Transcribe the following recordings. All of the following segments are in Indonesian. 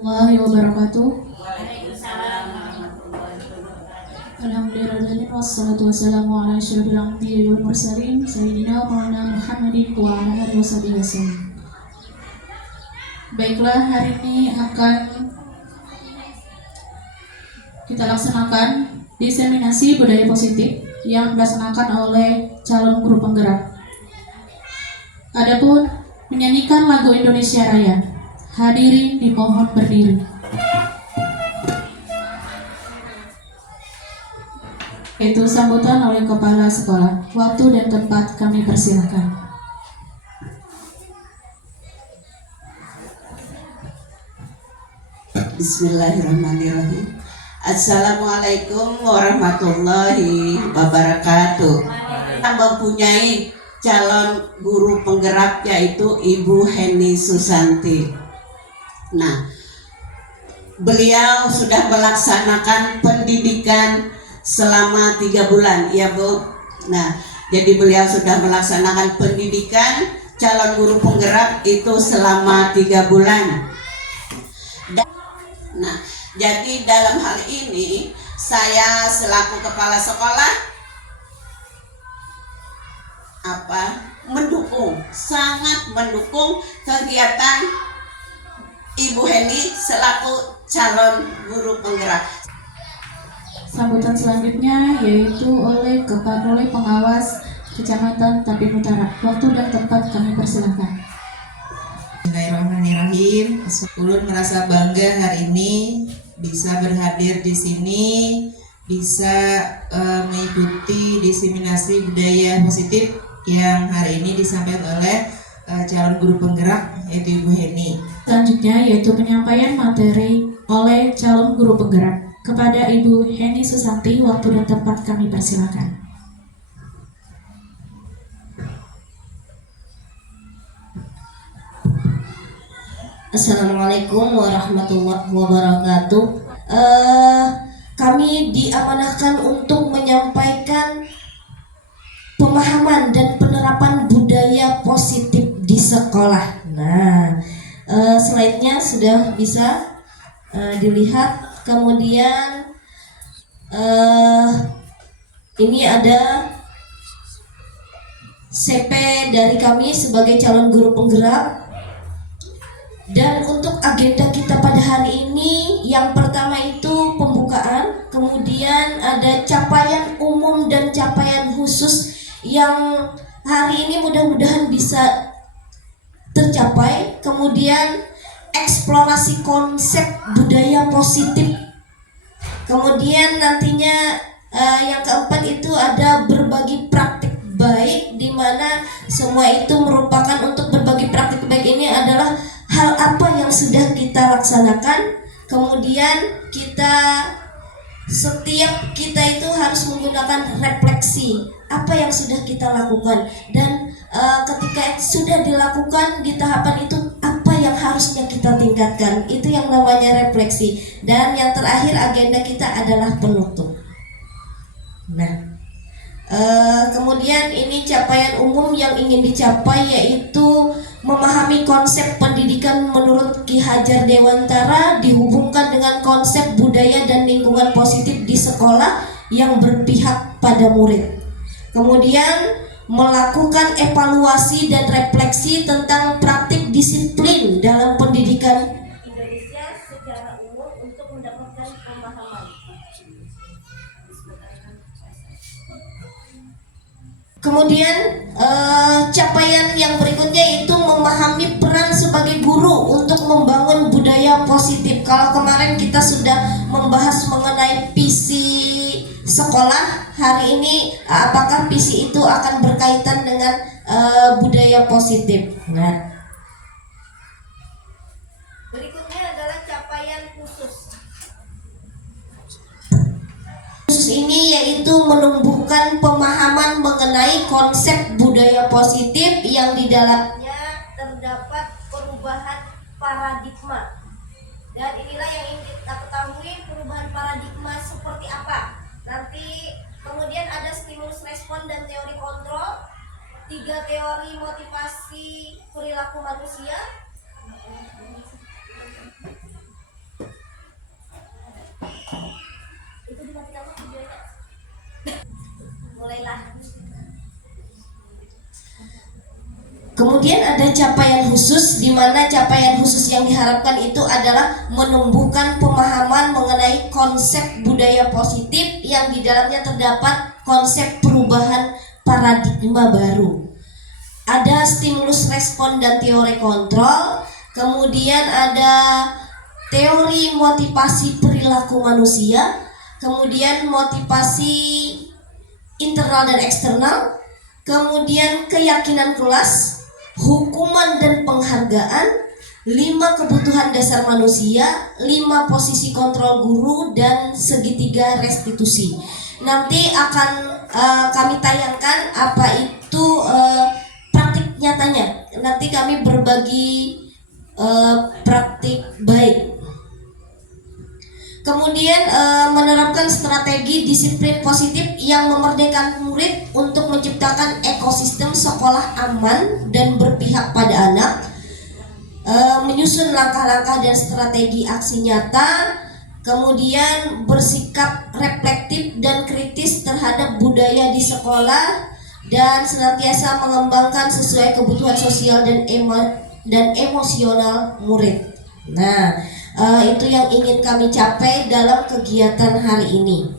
Warahmatullahi wabarakatuh. Waalaikumsalam warahmatullahi wabarakatuh. Alhamdulillah wassalatu wassalamu ala asyrafil anbiya'i wal mursalin sayyidina Maulana Muhammadin wa ala alihi wasallam. Baiklah, hari ini akan kita laksanakan diseminasi budaya positif yang dilaksanakan oleh calon guru penggerak. Adapun menyanyikan lagu Indonesia Raya, hadirin dimohon berdiri. Itu sambutan oleh kepala sekolah. Waktu dan tempat kami persilahkan. Bismillahirrahmanirrahim. Assalamualaikum warahmatullahi wabarakatuh. Kita mempunyai calon guru penggerak yaitu Ibu Heni Susanti. Nah, beliau sudah melaksanakan pendidikan selama 3 bulan, ya Bu. Nah, jadi beliau sudah melaksanakan pendidikan calon guru penggerak itu selama 3 bulan. Nah, jadi dalam hal ini saya selaku kepala sekolah sangat mendukung kegiatan Ibu Heni selaku calon guru penggerak. Sambutan selanjutnya yaitu oleh Kepala Pengawas Kecamatan Tapin Utara. Waktu dan tempat kami persilahkan. Bismillahirrahmanirrahim. Ulun merasa bangga hari ini bisa berhadir di sini, bisa mengikuti diseminasi budaya positif yang hari ini disampaikan oleh calon guru penggerak yaitu Ibu Heni. Selanjutnya yaitu penyampaian materi oleh calon guru penggerak kepada Ibu Heni Susanti. Waktu dan tempat kami persilahkan. Assalamualaikum warahmatullahi wabarakatuh. Kami diamanahkan untuk menyampaikan pemahaman dan penerapan budaya positif di sekolah. Nah, slide-nya sudah bisa dilihat. Kemudian ini ada CP dari kami sebagai calon guru penggerak. Dan untuk agenda kita pada hari ini, yang pertama itu pembukaan, kemudian ada capaian umum dan capaian khusus yang hari ini mudah-mudahan bisa tercapai. Kemudian eksplorasi konsep budaya positif. Kemudian nantinya yang keempat itu ada berbagi praktik baik, di mana semua itu merupakan untuk berbagi praktik baik ini adalah hal apa yang sudah kita laksanakan. Kemudian setiap kita itu harus menggunakan refleksi apa yang sudah kita lakukan, dan ketika sudah dilakukan di tahapan itu apa yang harusnya kita tingkatkan, itu yang namanya refleksi. Dan yang terakhir agenda kita adalah penutup. Nah, kemudian ini capaian umum yang ingin dicapai yaitu memahami konsep pendidikan menurut Ki Hajar Dewantara dihubungkan dengan konsep budaya dan lingkungan positif di sekolah yang berpihak pada murid. Kemudian melakukan evaluasi dan refleksi tentang praktik disiplin dalam pendidikan Indonesia secara umum untuk mendapatkan pemahaman. Kemudian capaian yang berikutnya itu memahami peran sebagai guru untuk membangun budaya positif. Kalau kemarin kita sudah membahas mengenai visi sekolah, hari ini apakah visi itu akan berkaitan dengan budaya positif. Nah, berikutnya adalah capaian khusus. Ini yaitu menumbuhkan pemahaman mengenai konsep budaya positif yang di dalamnya terdapat perubahan paradigma. Dan inilah yang ingin kita ketahui, perubahan paradigma seperti apa. Nanti kemudian ada stimulus respon dan teori kontrol, 3 teori motivasi perilaku manusia, Mulailah. Kemudian ada capaian khusus, di mana capaian khusus yang diharapkan itu adalah menumbuhkan pemahaman mengenai konsep budaya positif yang di dalamnya terdapat konsep perubahan paradigma baru. Ada stimulus respon dan teori kontrol, kemudian ada teori motivasi perilaku manusia, kemudian motivasi internal dan eksternal, kemudian keyakinan kelas, hukuman dan penghargaan, 5 kebutuhan dasar manusia, 5 posisi kontrol guru, dan segitiga restitusi. Nanti akan kami tayangkan apa itu praktik nyatanya. Nanti kami berbagi praktik baik. Kemudian menerapkan strategi disiplin positif yang memerdekakan murid untuk menciptakan ekosistem sekolah aman dan berpihak pada anak, menyusun langkah-langkah dan strategi aksi nyata, kemudian bersikap reflektif dan kritis terhadap budaya di sekolah, dan senantiasa mengembangkan sesuai kebutuhan sosial dan emosional murid. Nah, itu yang ingin kami capai dalam kegiatan hari ini.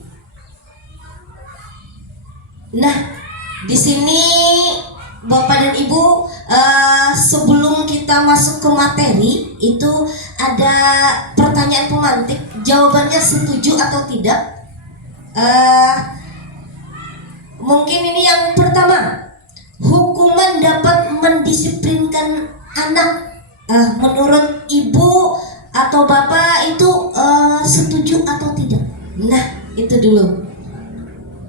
Nah, di sini Bapak dan Ibu, sebelum kita masuk ke materi, itu ada pertanyaan pemantik. Jawabannya setuju atau tidak? Mungkin ini yang pertama. Hukuman dapat mendisiplinkan anak. Menurut Ibu atau Bapak itu setuju atau tidak? Nah, itu dulu.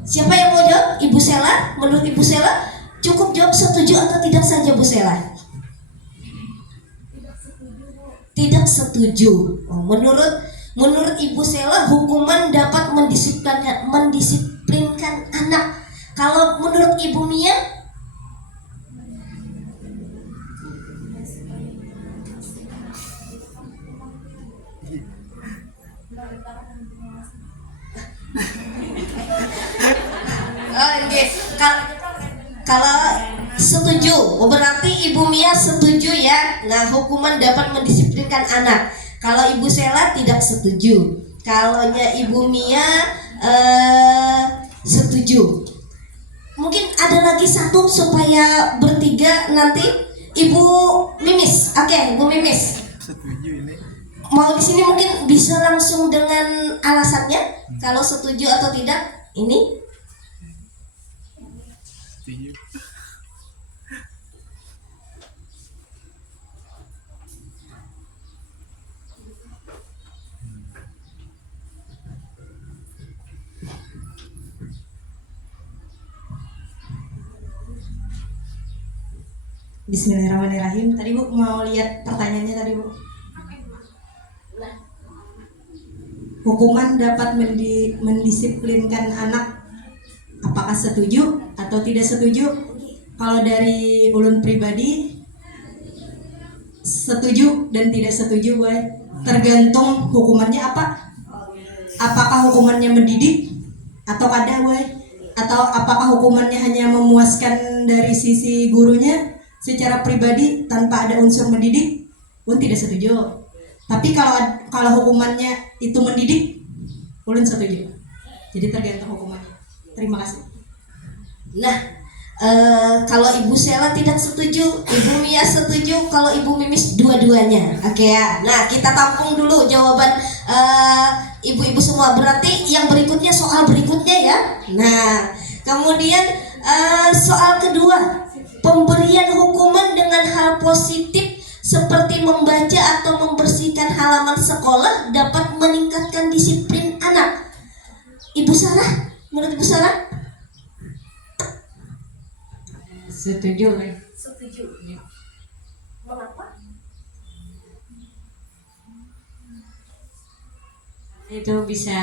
Siapa yang mau jawab? Ibu Sela? Menurut Ibu Sela cukup jawab setuju atau tidak saja, Bu Sela? Tidak setuju. Menurut Ibu Sela, hukuman dapat mendisiplinkan anak. Kalau menurut Ibu Mia? Kalau setuju, berarti Ibu Mia setuju ya. Nah, hukuman dapat mendisiplinkan anak. Kalau Ibu Sela tidak setuju. Kalaunya Ibu Mia setuju. Mungkin ada lagi satu supaya bertiga nanti. Ibu Mimis, oke, Ibu Mimis. Setuju ini. Mau di sini mungkin bisa langsung dengan alasannya. Kalau setuju atau tidak, ini. Setuju. Bismillahirrahmanirrahim. Tadi Bu mau lihat pertanyaannya tadi Bu. Hukuman dapat mendisiplinkan anak. Apakah setuju atau tidak setuju? Kalau dari ulun pribadi setuju dan tidak setuju, boy. Tergantung hukumannya apa. Apakah hukumannya mendidik atau kada, boy? Atau apakah hukumannya hanya memuaskan dari sisi gurunya secara pribadi tanpa ada unsur mendidik? Ulun tidak setuju. Tapi kalau hukumannya itu mendidik, ulun setuju. Jadi tergantung hukumannya. Terima kasih. Nah, kalau Ibu Sela tidak setuju, Ibu Mia setuju, kalau Ibu Mimis dua-duanya. Oke ya. Nah, kita tampung dulu jawaban ibu-ibu semua. Berarti yang berikutnya soal berikutnya ya. Nah, kemudian soal kedua, pemberian hukuman dengan hal positif seperti membaca atau membersihkan halaman sekolah dapat meningkatkan disiplin anak. Ibu Sarah, menurut Ibu Sarah? Setuju. Setuju. Mengapa? Itu bisa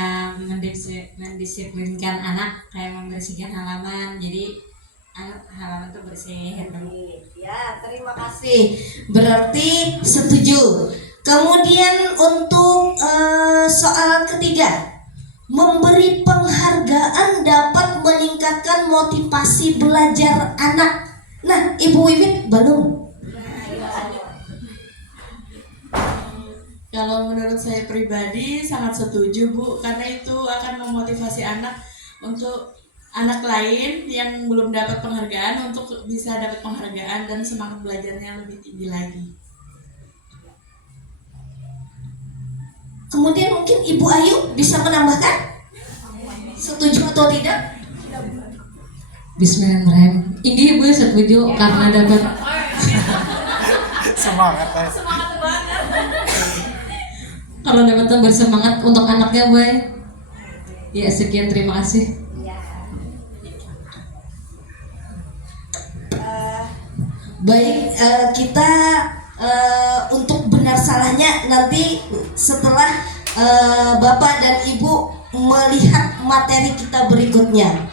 mendisiplinkan anak, kayak membersihkan halaman, jadi halaman tuh bersih. Ya, terima kasih. Berarti setuju. Kemudian untuk soal ketiga, memberi penghargaan dapat meningkatkan motivasi belajar anak. Nah, Ibu Wiwit belum. Kalau menurut saya pribadi sangat setuju Bu, karena itu akan memotivasi anak untuk anak lain yang belum dapat penghargaan untuk bisa dapat penghargaan dan semangat belajarnya lebih tinggi lagi. Kemudian mungkin Ibu Ayu bisa menambahkan? Setuju atau tidak? Bismillahirrahmanirrahim. Ini gue setuju karena dapat karena dapat bersemangat untuk anaknya, Boy. Ya, sekian, terima kasih. Baik, kita untuk benar salahnya nanti setelah Bapak dan Ibu melihat materi kita berikutnya.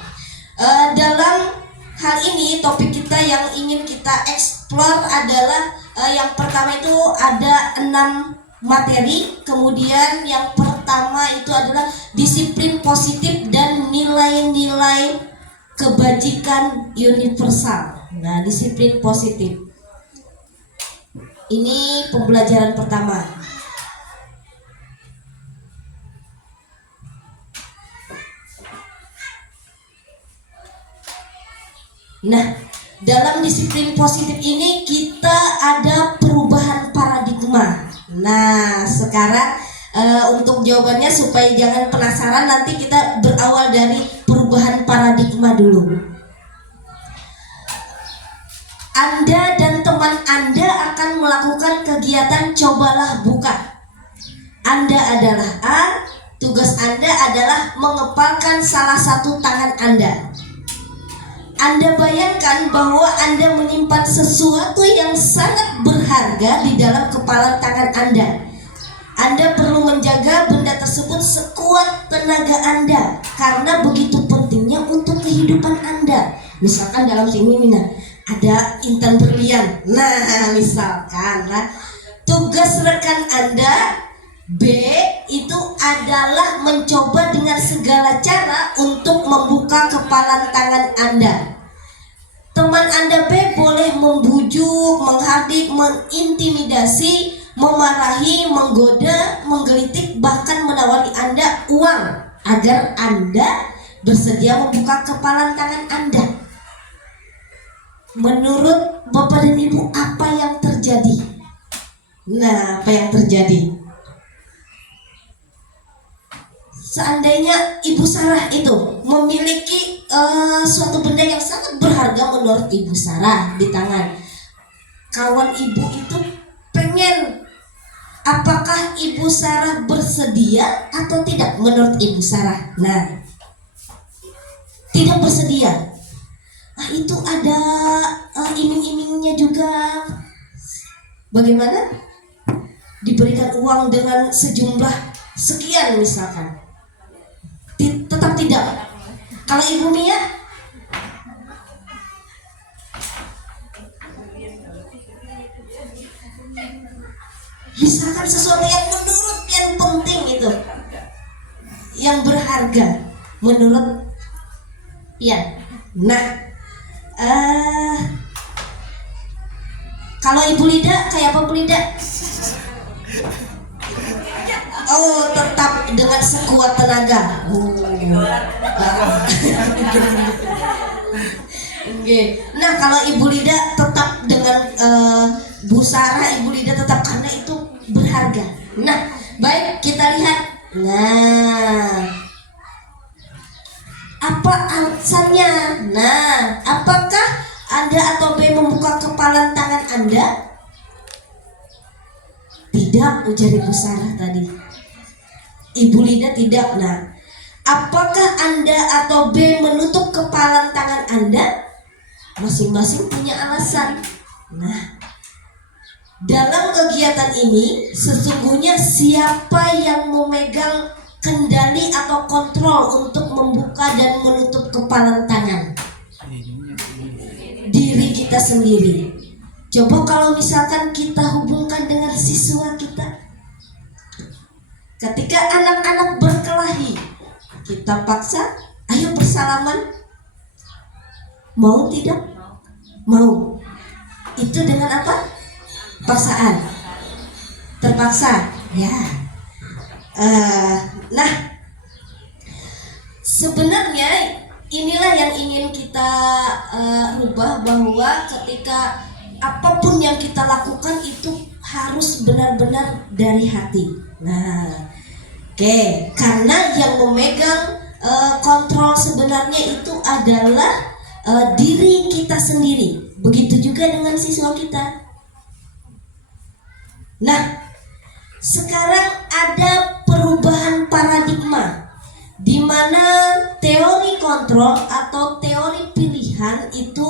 Dalam hal ini topik kita yang ingin kita explore adalah yang pertama itu ada 6 materi. Kemudian yang pertama itu adalah disiplin positif dan nilai-nilai kebajikan universal. Nah, disiplin positif ini pembelajaran pertama. Nah, dalam disiplin positif ini kita ada perubahan paradigma. Nah, sekarang untuk jawabannya supaya jangan penasaran, nanti kita berawal dari perubahan paradigma dulu. Anda dan teman Anda akan melakukan kegiatan cobalah buka. Anda adalah A, tugas Anda adalah mengepalkan salah satu tangan Anda. Anda bayangkan bahwa Anda menyimpan sesuatu yang sangat berharga di dalam kepalan tangan Anda. Anda perlu menjaga benda tersebut sekuat tenaga Anda karena begitu pentingnya untuk kehidupan Anda. Misalkan dalam sini ada intan berlian. Nah, misalkan tugas rekan Anda B itu adalah mencoba dengan segala cara untuk membuka kepalan tangan Anda. Teman Anda B boleh membujuk, menghardik, mengintimidasi, memarahi, menggoda, menggelitik, bahkan menawari Anda uang agar Anda bersedia membuka kepalan tangan Anda. Menurut Bapak dan Ibu, apa yang terjadi? Nah, apa yang terjadi? Seandainya Ibu Sarah itu memiliki suatu benda yang sangat berharga menurut Ibu Sarah di tangan, kawan Ibu itu pengen, apakah Ibu Sarah bersedia atau tidak menurut Ibu Sarah? Nah, tidak bersedia. Nah, itu ada iming-imingnya juga. Bagaimana? Diberikan uang dengan sejumlah sekian misalkan. Tetap tidak. Kalau Ibu Mia, misalkan sesuatu yang menurut yang penting itu, yang berharga menurut ya. Nah, kalau Ibu Lida kayak apa Bu Lida? Oh, tetap dengan sekuat tenaga. Nah, kalau Ibu Lida tetap dengan Bu Sarah, Ibu Lida tetap karena itu berharga. Nah, baik kita lihat. Nah, apa alasannya? Nah, apakah Anda atau B membuka kepalan tangan Anda? Tidak, ujar Ibu Sarah tadi. Ibu Lida tidak. Nah, apakah Anda atau B menutup kepalan tangan Anda? Masing-masing punya alasan. Nah, dalam kegiatan ini sesungguhnya siapa yang memegang kendali atau kontrol untuk membuka dan menutup kepalan tangan? Diri kita sendiri. Coba kalau misalkan kita hubungkan dengan siswa kita. Ketika anak-anak berkelahi, Kita paksa, ayo bersalaman. Mau tidak? Mau. Itu dengan apa? Paksaan. Terpaksa. Ya. Nah, sebenarnya inilah yang ingin kita rubah, bahwa ketika apapun yang kita lakukan itu harus benar-benar dari hati. Nah, oke, karena yang memegang kontrol sebenarnya itu adalah diri kita sendiri. Begitu juga dengan siswa kita. Nah, sekarang ada perubahan paradigma di mana teori kontrol atau teori pilihan itu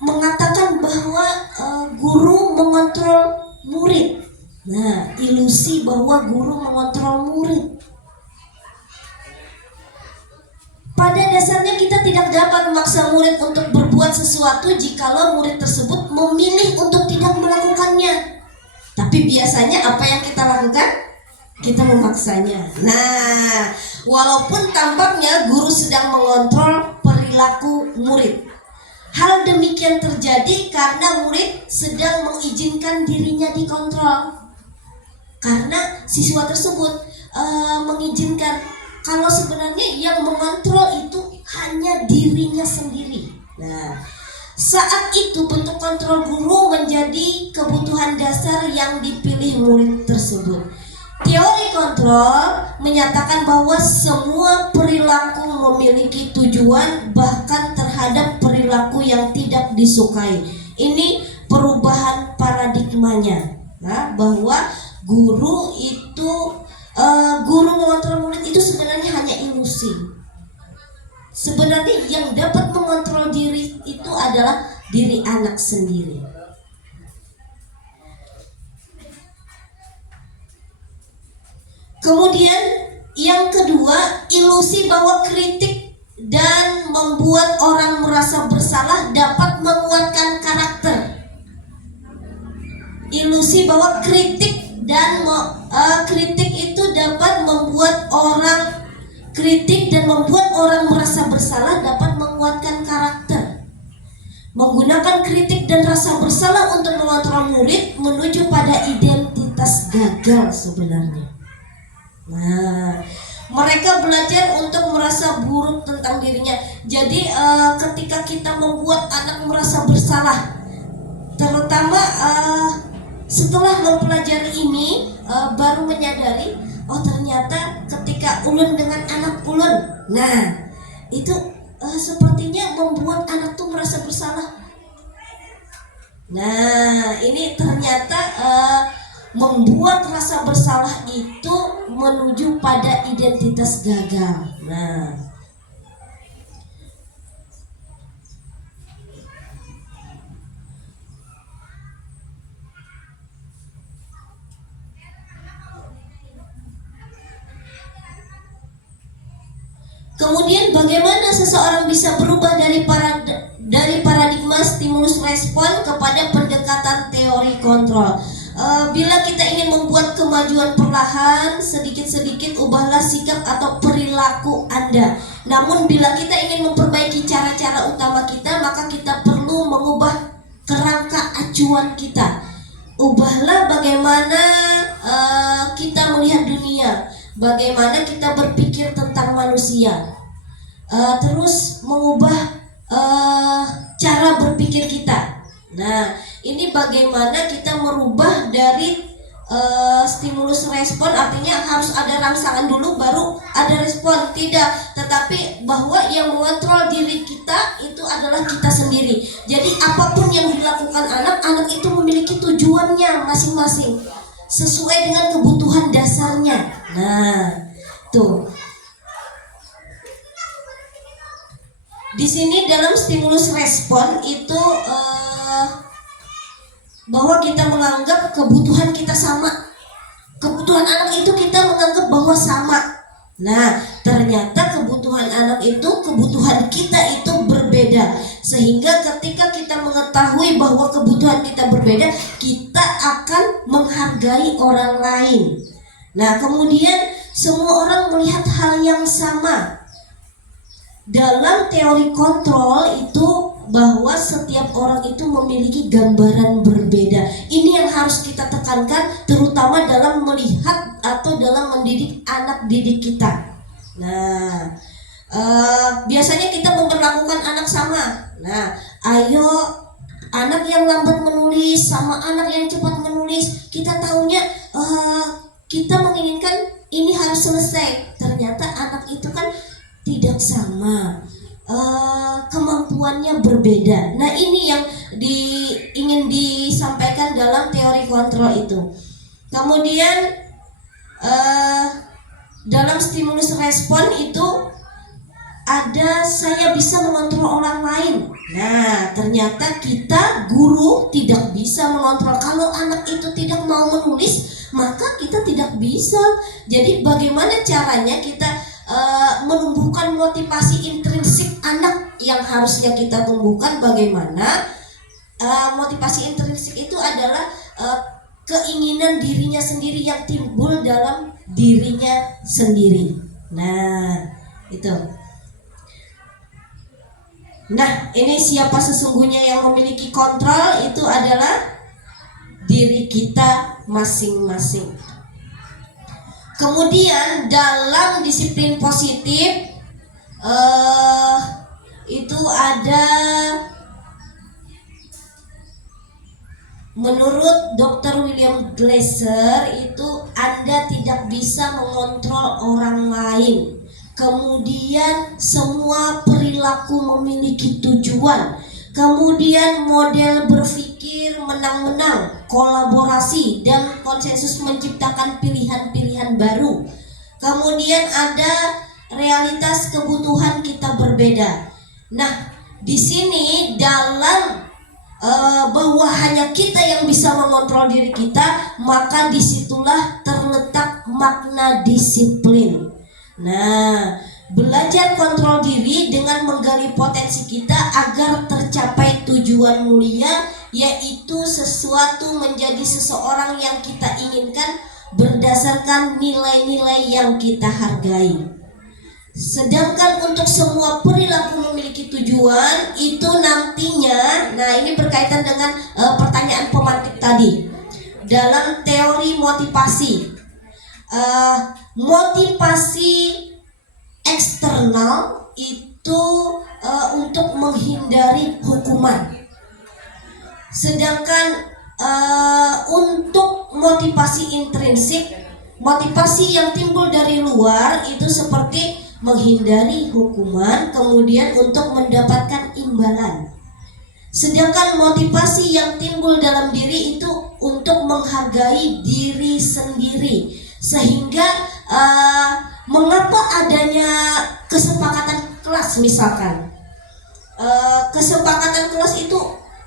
mengatakan bahwa guru mengontrol murid. Nah, ilusi bahwa guru mengontrol murid. Pada dasarnya kita tidak dapat memaksa murid untuk berbuat sesuatu jikalau murid tersebut memilih untuk tidak melakukannya. Tapi biasanya apa yang kita lakukan? Kita memaksanya. Nah, walaupun tampaknya guru sedang mengontrol perilaku murid, hal demikian terjadi karena murid sedang mengizinkan dirinya dikontrol. Karena siswa tersebut mengizinkan kalau sebenarnya yang mengontrol itu hanya dirinya sendiri. Nah, saat itu bentuk kontrol guru menjadi kebutuhan dasar yang dipilih murid tersebut. Teori kontrol menyatakan bahwa semua perilaku memiliki tujuan, bahkan terhadap perilaku yang tidak disukai. Ini perubahan paradigmanya. Nah, bahwa guru mengontrol murid itu sebenarnya hanya ilusi. Sebenarnya yang dapat mengontrol diri itu adalah diri anak sendiri. Kemudian yang kedua, ilusi bahwa kritik dan membuat orang merasa bersalah dapat menguatkan karakter. Ilusi bahwa kritik itu dapat membuat orang merasa bersalah dapat menguatkan karakter. Menggunakan kritik dan rasa bersalah untuk mengontrol murid menuju pada identitas gagal sebenarnya. Nah, mereka belajar untuk merasa buruk tentang dirinya. Jadi ketika kita membuat anak merasa bersalah, terutama setelah mempelajari ini, baru menyadari, oh ternyata ketika ulun dengan anak ulun, nah itu sepertinya membuat anak tuh merasa bersalah. Nah, ini ternyata membuat rasa bersalah itu menuju pada identitas gagal. Nah, kemudian bagaimana seseorang bisa berubah dari paradigma stimulus respon kepada pendekatan teori kontrol? Bila kita ingin membuat kemajuan perlahan, sedikit-sedikit ubahlah sikap atau perilaku Anda. Namun bila kita ingin memperbaiki cara-cara utama kita, maka kita perlu mengubah kerangka acuan kita. Ubahlah bagaimana kita melihat dunia, bagaimana kita berpikir tentang manusia. Terus mengubah cara berpikir kita. Nah, ini bagaimana kita merubah dari stimulus respon, artinya harus ada rangsangan dulu baru ada respon. Tidak, tetapi bahwa yang mengontrol diri kita itu adalah kita sendiri. Jadi apapun yang dilakukan anak itu memiliki tujuannya masing-masing sesuai dengan kebutuhan dasarnya. Nah, tuh. Di sini dalam stimulus respon itu bahwa kita menganggap kebutuhan kita sama. Kebutuhan anak itu kita menganggap bahwa sama. Nah, ternyata kebutuhan anak itu, kebutuhan kita itu berbeda. Sehingga ketika kita mengetahui bahwa kebutuhan kita berbeda, kita akan menghargai orang lain. Nah, kemudian semua orang melihat hal yang sama. Dalam teori kontrol itu bahwa setiap orang itu memiliki gambaran berbeda. Ini yang harus kita tekankan, terutama dalam melihat atau dalam mendidik anak didik kita. Nah, biasanya kita memperlakukan anak sama. Nah, ayo anak yang lambat menulis sama anak yang cepat menulis, kita tahunya kita menginginkan ini harus selesai. Ternyata anak itu kan tidak sama, kemampuannya berbeda. Nah, ini yang ingin disampaikan dalam teori kontrol itu. Kemudian dalam stimulus respon itu ada saya bisa mengontrol orang lain. Nah, ternyata kita guru tidak bisa mengontrol. Kalau anak itu tidak mau menulis, maka kita tidak bisa. Jadi bagaimana caranya kita menumbuhkan motivasi intrinsik anak yang harusnya kita tumbuhkan? Bagaimana motivasi intrinsik itu adalah keinginan dirinya sendiri yang timbul dalam dirinya sendiri. Nah, itu. Nah, ini siapa sesungguhnya yang memiliki kontrol? Itu adalah diri kita masing-masing. Kemudian dalam disiplin positif itu ada, menurut Dr. William Glasser itu Anda tidak bisa mengontrol orang lain. Kemudian semua perilaku memiliki tujuan. Kemudian model berpikir menang-menang, kolaborasi, dan konsensus menciptakan pilihan-pilihan baru. Kemudian ada realitas kebutuhan kita berbeda. Nah, di sini dalam bahwa hanya kita yang bisa mengontrol diri kita, maka disitulah terletak makna disiplin. Nah, belajar kontrol diri dengan menggali potensi kita agar tercapai tujuan mulia, yaitu sesuatu menjadi seseorang yang kita inginkan berdasarkan nilai-nilai yang kita hargai. Sedangkan untuk semua perilaku memiliki tujuan itu nantinya, nah ini berkaitan dengan pertanyaan pemantik tadi. Dalam teori motivasi, motivasi eksternal itu untuk menghindari hukuman. Sedangkan untuk motivasi intrinsik, motivasi yang timbul dari luar itu seperti menghindari hukuman, kemudian untuk mendapatkan imbalan. Sedangkan motivasi yang timbul dalam diri itu untuk menghargai diri sendiri. Sehingga mengapa adanya kesepakatan kelas misalkan, kesepakatan kelas itu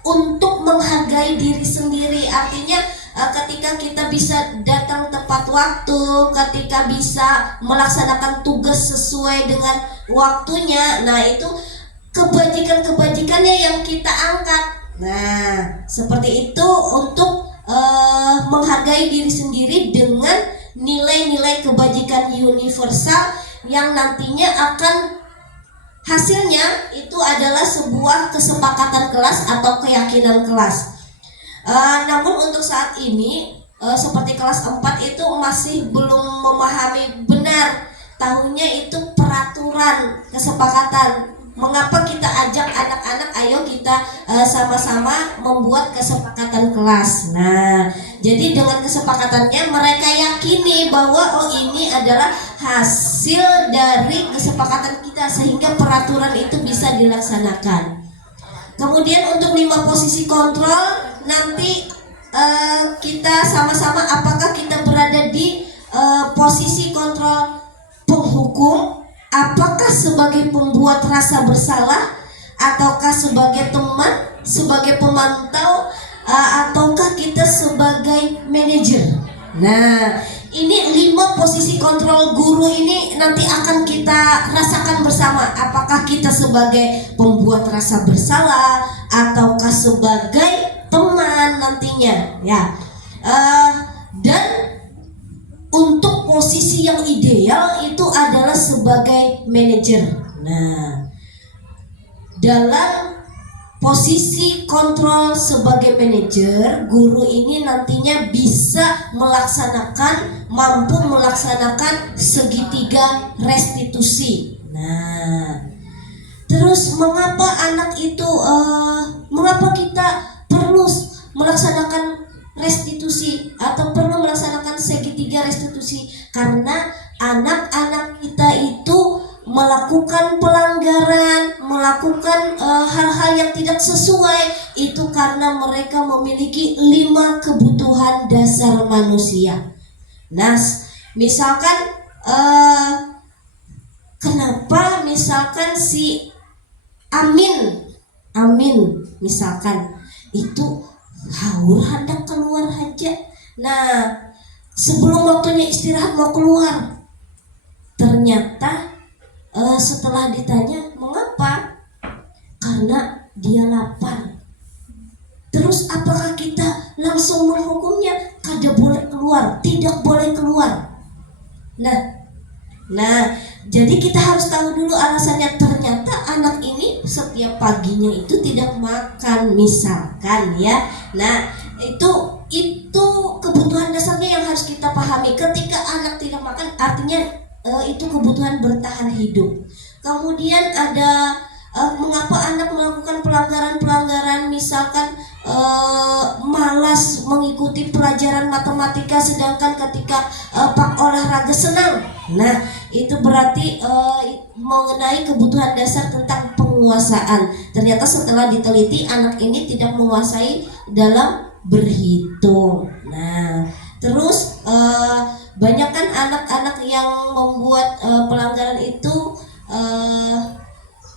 untuk menghargai diri sendiri. Artinya ketika kita bisa datang tepat waktu, ketika bisa melaksanakan tugas sesuai dengan waktunya, nah itu kebajikan-kebajikannya yang kita angkat. Nah, seperti itu untuk menghargai diri sendiri dengan nilai-nilai kebajikan universal yang nantinya akan hasilnya itu adalah sebuah kesepakatan kelas atau keyakinan kelas. Namun untuk saat ini seperti kelas 4 itu masih belum memahami benar, tahunya itu peraturan kesepakatan. Mengapa kita ajak anak-anak, ayo kita sama-sama membuat kesepakatan kelas. Nah, jadi dengan kesepakatannya mereka yakini bahwa oh ini adalah hasil dari kesepakatan kita, sehingga peraturan itu bisa dilaksanakan. Kemudian untuk 5 posisi kontrol, nanti kita sama-sama apakah kita berada di posisi kontrol penghukum, apakah sebagai pembuat rasa bersalah, ataukah sebagai teman, sebagai pemantau, ataukah kita sebagai manajer. Nah, ini 5 posisi kontrol guru ini nanti akan kita rasakan bersama. Apakah kita sebagai pembuat rasa bersalah, ataukah sebagai teman nantinya, ya. Dan untuk posisi yang ideal itu adalah sebagai manajer. Nah, dalam posisi kontrol sebagai manajer, guru ini nantinya bisa mampu melaksanakan segitiga restitusi. Nah, terus mengapa mengapa kita perlu melaksanakan restitusi atau perlu melaksanakan segitiga restitusi? Karena anak-anak kita itu melakukan pelanggaran, melakukan hal-hal yang tidak sesuai itu karena mereka memiliki 5 kebutuhan dasar manusia. Nah, misalkan kenapa misalkan si Amin misalkan itu haur hendak keluar hajat. Nah, sebelum waktunya istirahat mau keluar, ternyata setelah ditanya mengapa, karena dia lapar. Terus apakah kita langsung menghukumnya kada boleh keluar, tidak boleh keluar? Nah, jadi kita harus tahu dulu alasannya. Ternyata anak ini setiap paginya itu tidak makan misalkan ya. Nah, itu kebutuhan dasarnya yang harus kita pahami. Ketika anak tidak makan artinya itu kebutuhan bertahan hidup. Kemudian ada mengapa anak melakukan pelanggaran misalkan malas mengikuti pelajaran matematika sedangkan ketika pak olahraga senang. Nah, itu berarti mengenai kebutuhan dasar tentang penguasaan. Ternyata setelah diteliti anak ini tidak menguasai dalam berhitung. Nah, terus banyak kan anak-anak yang membuat pelanggaran itu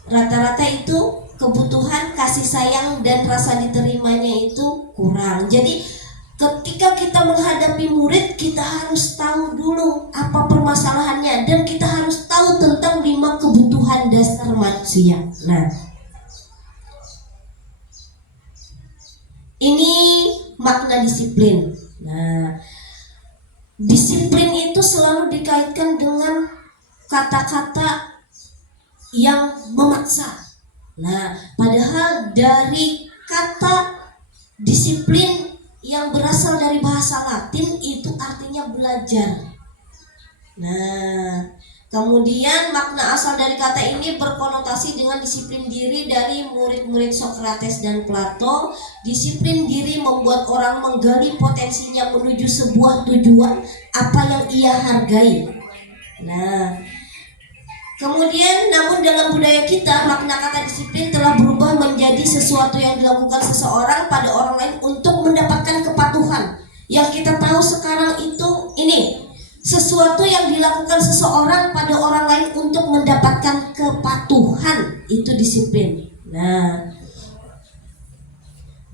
rata-rata itu kebutuhan kasih sayang dan rasa diterimanya itu kurang. Jadi ketika kita menghadapi murid, kita harus tahu dulu apa permasalahannya dan kita harus tahu tentang 5 kebutuhan dasar manusia. Nah, ini makna disiplin. Nah, disiplin itu selalu dikaitkan dengan kata-kata yang memaksa. Nah, padahal dari kata disiplin yang berasal dari bahasa Latin itu artinya belajar. Nah, kemudian makna asal dari kata ini berkonotasi dengan disiplin diri dari murid-murid Sokrates dan Plato. Disiplin diri membuat orang menggali potensinya menuju sebuah tujuan apa yang ia hargai. Nah, kemudian namun dalam budaya kita makna kata disiplin telah berubah menjadi sesuatu yang dilakukan seseorang pada orang lain untuk mendapatkan kepatuhan. Yang kita tahu sekarang itu ini sesuatu yang dilakukan seseorang pada orang lain untuk mendapatkan kepatuhan, itu disiplin. Nah,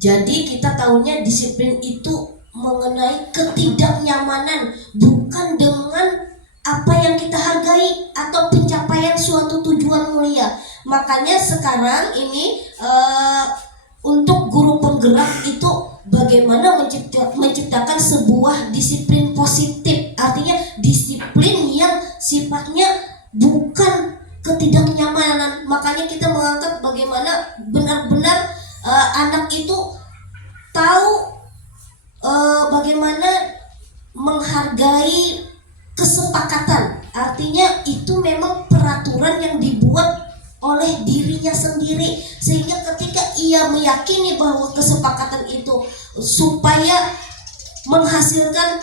jadi kita tahunya disiplin itu mengenai ketidaknyamanan, bukan dengan apa yang kita hargai atau pencapaian suatu tujuan mulia. Makanya sekarang ini untuk guru penggerak itu bagaimana menciptakan sebuah disiplin positif. Artinya disiplin yang sifatnya bukan ketidaknyamanan. Makanya kita mengangkat bagaimana benar-benar anak itu tahu bagaimana menghargai kesepakatan. Artinya itu memang peraturan yang dibuat oleh dirinya sendiri, sehingga ketika ia meyakini bahwa kesepakatan itu supaya menghasilkan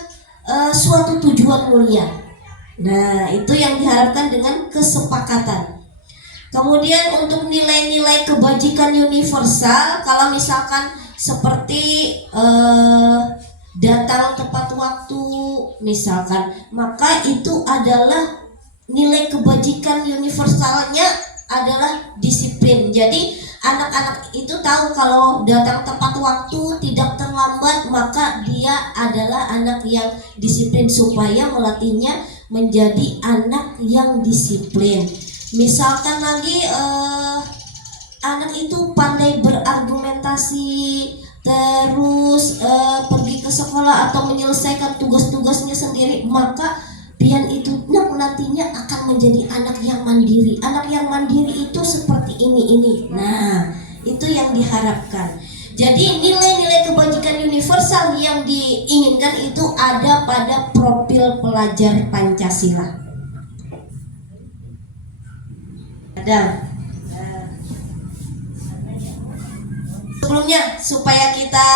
suatu tujuan mulia. Nah, itu yang diharapkan dengan kesepakatan. Kemudian untuk nilai-nilai kebajikan universal, kalau misalkan seperti datang tepat waktu misalkan, maka itu adalah nilai kebajikan universalnya adalah disiplin. Jadi anak-anak itu tahu kalau datang tepat waktu, tidak terlambat, maka dia adalah anak yang disiplin, supaya melatihnya menjadi anak yang disiplin. Misalkan lagi anak itu pandai berargumentasi, terus pergi ke sekolah atau menyelesaikan tugas-tugasnya sendiri, maka pian menjadi anak yang mandiri. Anak yang mandiri itu seperti ini. Nah, itu yang diharapkan. Jadi nilai-nilai kebajikan universal yang diinginkan itu ada pada profil pelajar Pancasila. Ada. Sebelumnya supaya kita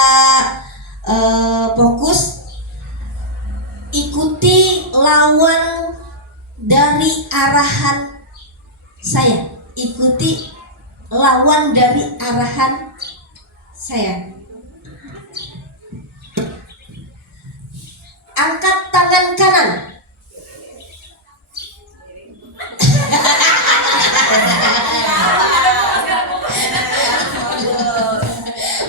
fokus, ikuti lawan dari arahan saya. Ikuti lawan dari arahan saya. Angkat tangan kanan.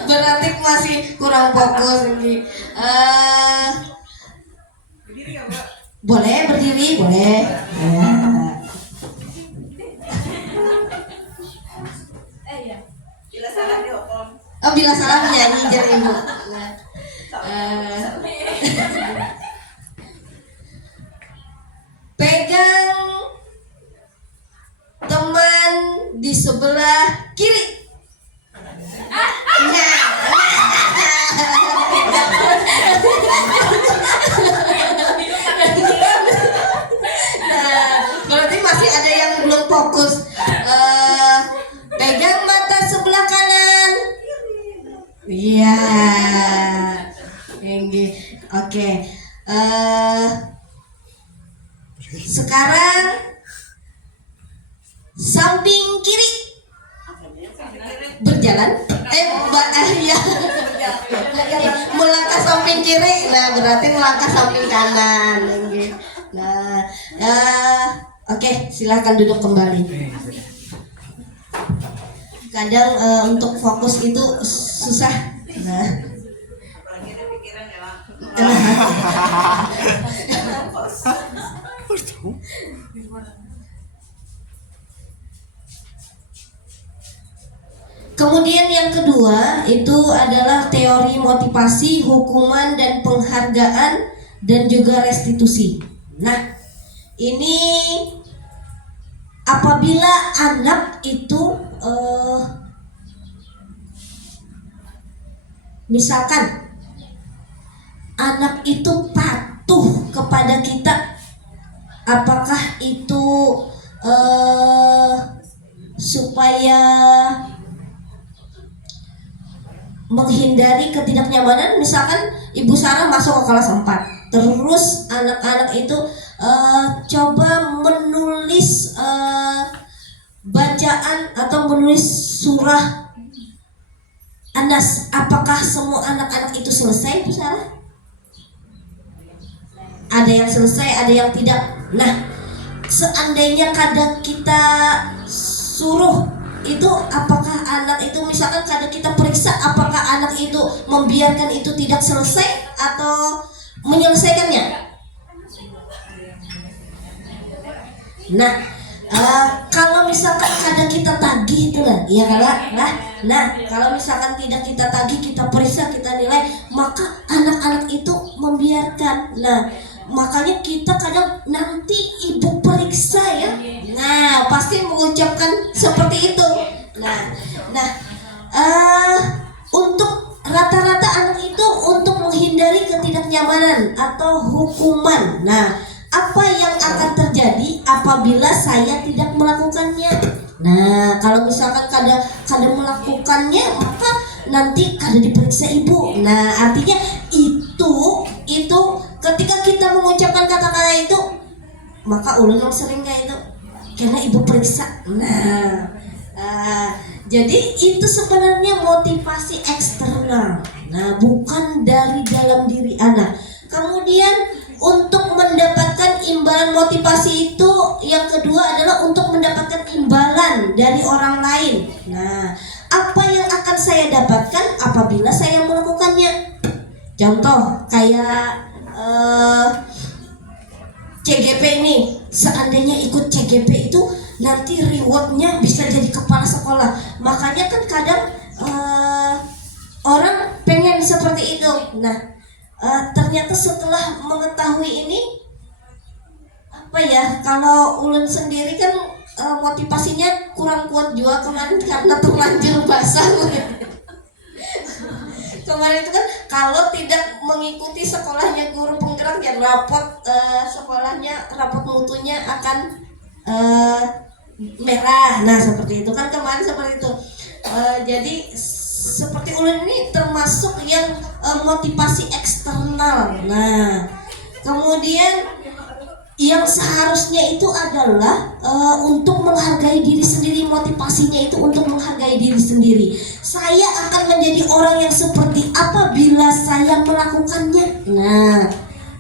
Berarti masih kurang fokus ini. Boleh berdiri, boleh. Oh, bila salah menyanyi jadi ibu. Pegang teman di sebelah kiri. Berarti masih ada yang belum fokus. Pegang mata sebelah kanan. Iya. Oke. Sekarang samping kiri. Berjalan. Ya. Melangkah samping kiri. Nah, berarti melangkah samping kanan. Nah, oke, silakan duduk kembali. Kadang untuk fokus itu susah. Nah. Kemudian yang kedua itu adalah teori motivasi, hukuman dan penghargaan dan juga restitusi. Nah, ini apabila anak itu misalkan anak itu patuh kepada kita, apakah itu supaya menghindari ketidaknyamanan. Misalkan Ibu Sarah masuk ke kelas 4, terus anak-anak itu coba menulis bacaan atau menulis surah An-Nas. Apakah semua anak-anak itu selesai, Ibu Sarah? Ada yang selesai, ada yang tidak. Nah, seandainya kadang kita suruh itu, apakah anak itu, misalkan kadang kita periksa apakah anak itu membiarkan itu tidak selesai atau menyelesaikannya. Nah, kalau misalkan kadang kita tagih itu lah, ya nah, kalau misalkan tidak kita tagih, kita periksa, kita nilai, maka anak-anak itu membiarkan. Nah, makanya kita kadang nanti ibu periksa ya, nah pasti mengucapkan seperti itu. Nah, untuk rata-rata anak itu untuk menghindari ketidaknyamanan atau hukuman. Nah, apa yang akan terjadi apabila saya tidak melakukannya? Nah, kalau misalkan kadang melakukannya, maka nanti kadang diperiksa ibu. Nah, artinya itu ketika kita mengucapkan kata-kata itu, maka ulun sering kayak itu karena ibu periksa. Nah, jadi itu sebenarnya motivasi eksternal. Nah, bukan dari dalam diri anak. Kemudian untuk mendapatkan imbalan motivasi itu, yang kedua adalah untuk mendapatkan imbalan dari orang lain. Nah, apa yang akan saya dapatkan apabila saya melakukannya? Contoh kayak CGP ini, seandainya ikut CGP itu nanti rewardnya bisa jadi kepala sekolah. Makanya kan kadang orang pengen seperti itu. Nah, ternyata setelah mengetahui ini, apa ya, kalau ulun sendiri kan motivasinya kurang kuat juga kemarin karena terlanjur basah. Kemarin itu kan kalau tidak mengikuti sekolahnya guru penggerak ya rapot sekolahnya, rapot mutunya akan merah. Nah seperti itu kan kemarin seperti itu. Jadi seperti ulun ini termasuk yang motivasi eksternal. Nah kemudian yang seharusnya itu adalah untuk menghargai diri sendiri, motivasinya itu untuk menghargai diri sendiri. Saya akan menjadi orang yang seperti apa bila saya melakukannya. Nah,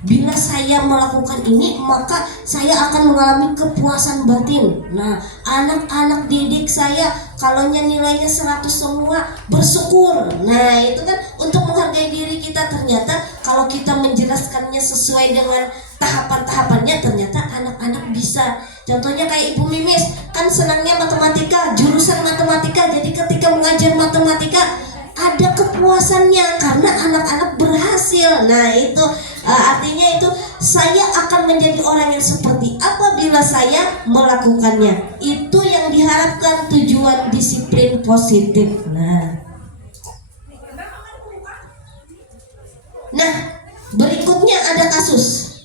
bila saya melakukan ini maka saya akan mengalami kepuasan batin. Nah, anak-anak didik saya kalau nilainya 100 semua bersyukur. Nah, itu kan untuk menghargai diri kita. Ternyata kalau kita menjelaskannya sesuai dengan tahapan-tahapannya, ternyata anak-anak bisa. Contohnya kayak Ibu Mimis kan senangnya matematika, jurusan matematika. Jadi ketika mengajar matematika ada kepuasannya karena anak-anak berhasil. Nah itu artinya itu saya akan menjadi orang yang seperti apa bila saya melakukannya. Itu yang diharapkan, tujuan disiplin positif. Nah berikutnya ada kasus.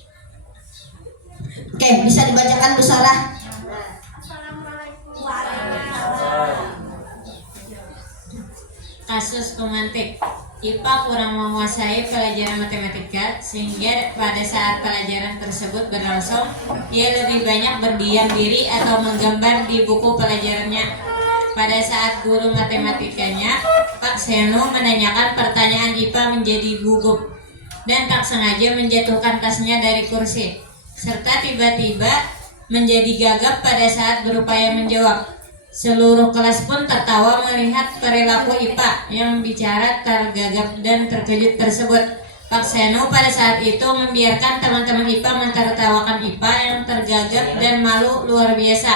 Oke, bisa dibacakan Bu Sarah. Kasus pemantik. IPA kurang menguasai pelajaran matematika sehingga pada saat pelajaran tersebut berlangsung ia lebih banyak berdiam diri atau menggambar di buku pelajarannya. Pada saat guru matematikanya Pak Seno menanyakan pertanyaan, IPA menjadi gugup dan tak sengaja menjatuhkan tasnya dari kursi serta tiba-tiba menjadi gagap pada saat berupaya menjawab. Seluruh kelas pun tertawa melihat perilaku IPA yang bicara tergagap dan terkejut tersebut. Pak Seno pada saat itu membiarkan teman-teman IPA mentertawakan IPA yang tergagap dan malu luar biasa,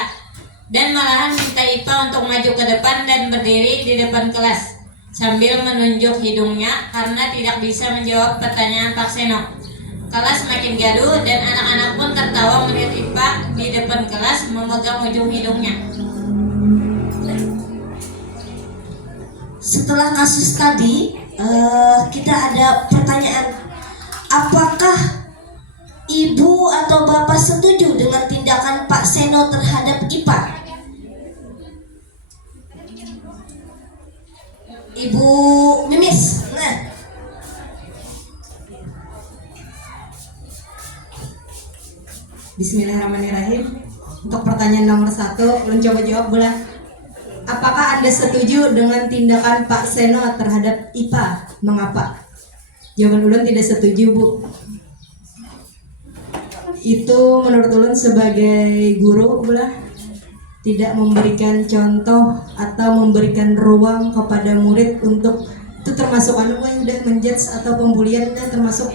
dan malahan minta IPA untuk maju ke depan dan berdiri di depan kelas sambil menunjuk hidungnya karena tidak bisa menjawab pertanyaan Pak Seno. Kelas makin gaduh dan anak-anak pun tertawa melihat IPA di depan kelas memegang ujung hidungnya. Setelah kasus tadi, kita ada pertanyaan. Apakah Ibu atau Bapak setuju dengan tindakan Pak Seno terhadap IPA? Ibu Mimis. Nah, Bismillahirrahmanirrahim. Untuk pertanyaan nomor 1, ulun coba jawab boleh. Apakah Anda setuju dengan tindakan Pak Seno terhadap IPA? Mengapa? Jawaban ulun tidak setuju, Bu. Itu menurut ulun sebagai guru boleh tidak memberikan contoh atau memberikan ruang kepada murid untuk, itu termasuk anu yang udah menjudge atau pembulian, termasuk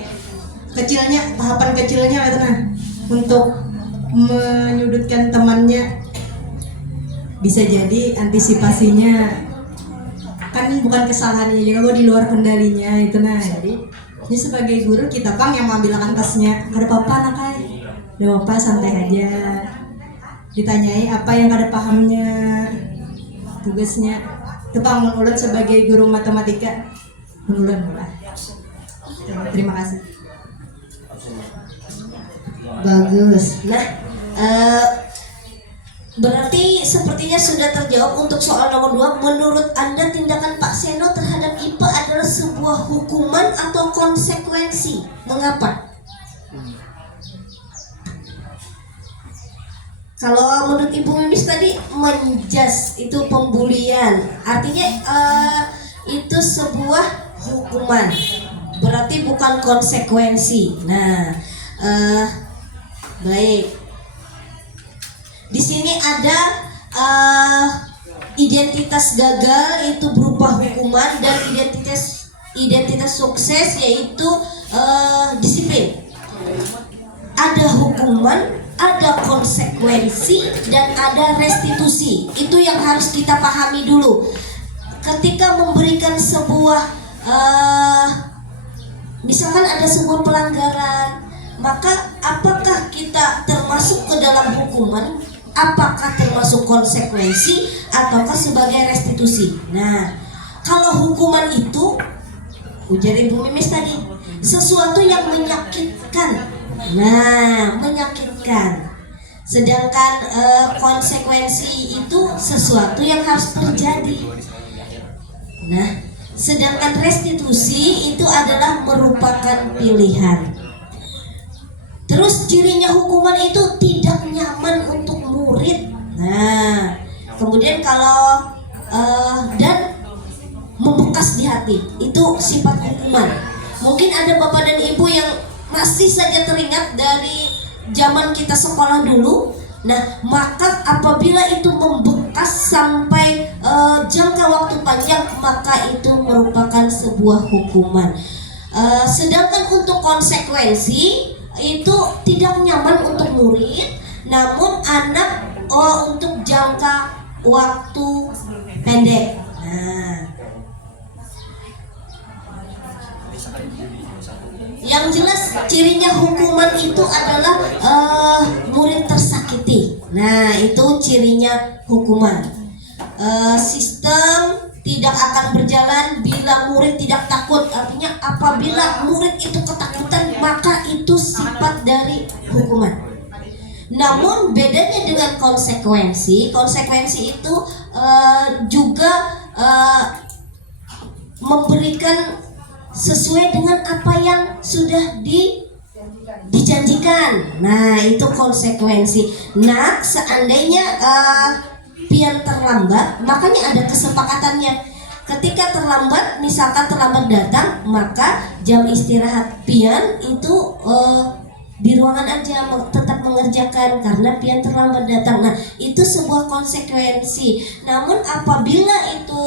kecilnya, tahapan kecilnya untuk menyudutkan temannya. Bisa jadi antisipasinya kan bukan kesalahannya juga, di luar kendalinya itu. Jadi ini sebagai guru kita yang mengambilkan tasnya, ada apa-apa nakai, ada apa santai aja, ditanyai apa yang ada pahamnya, tugasnya itu ulun sebagai guru matematika ulun. Terima kasih. bagus. Nah, berarti sepertinya sudah terjawab untuk soal nomor 2. Menurut Anda tindakan Pak Seno terhadap IPA adalah sebuah hukuman atau konsekuensi? Mengapa? Kalau menurut Ibu Mimis tadi menjas itu pembulian, artinya itu sebuah hukuman, berarti bukan konsekuensi. Nah, baik. Di sini ada identitas gagal itu berupa hukuman, dan identitas sukses yaitu disiplin. Ada hukuman, ada konsekuensi, dan ada restitusi. Itu yang harus kita pahami dulu. Ketika memberikan sebuah misalkan ada sebuah pelanggaran, maka apakah kita termasuk masuk ke dalam hukuman, apakah termasuk konsekuensi ataukah sebagai restitusi. Nah, kalau hukuman itu, ujar Ibu Mimis tadi, sesuatu yang menyakitkan. Nah, menyakitkan. Sedangkan konsekuensi itu sesuatu yang harus terjadi. Nah, sedangkan restitusi itu adalah merupakan pilihan. Terus cirinya hukuman itu tidak nyaman untuk murid. Nah, kemudian kalau dan membekas di hati, itu sifat hukuman. Mungkin ada bapak dan ibu yang masih saja teringat dari zaman kita sekolah dulu. Nah, maka apabila itu membekas sampai jangka waktu panjang, maka itu merupakan sebuah hukuman. Sedangkan untuk konsekuensi itu tidak nyaman untuk murid, namun anak untuk jangka waktu pendek. Nah, yang jelas cirinya hukuman itu adalah murid tersakiti. Nah, itu cirinya hukuman. Sistem tidak akan berjalan bila murid tidak takut. Artinya apabila murid itu ketakutan, maka itu sifat dari hukuman. Namun bedanya dengan konsekuensi, konsekuensi itu juga memberikan sesuai dengan apa yang sudah dijanjikan. Nah, itu konsekuensi. Nah, seandainya pian terlambat, makanya ada kesepakatannya. Ketika terlambat, misalkan terlambat datang, maka jam istirahat pian itu di ruangan aja, tetap mengerjakan karena pian terlambat datang. Nah, itu sebuah konsekuensi. Namun apabila itu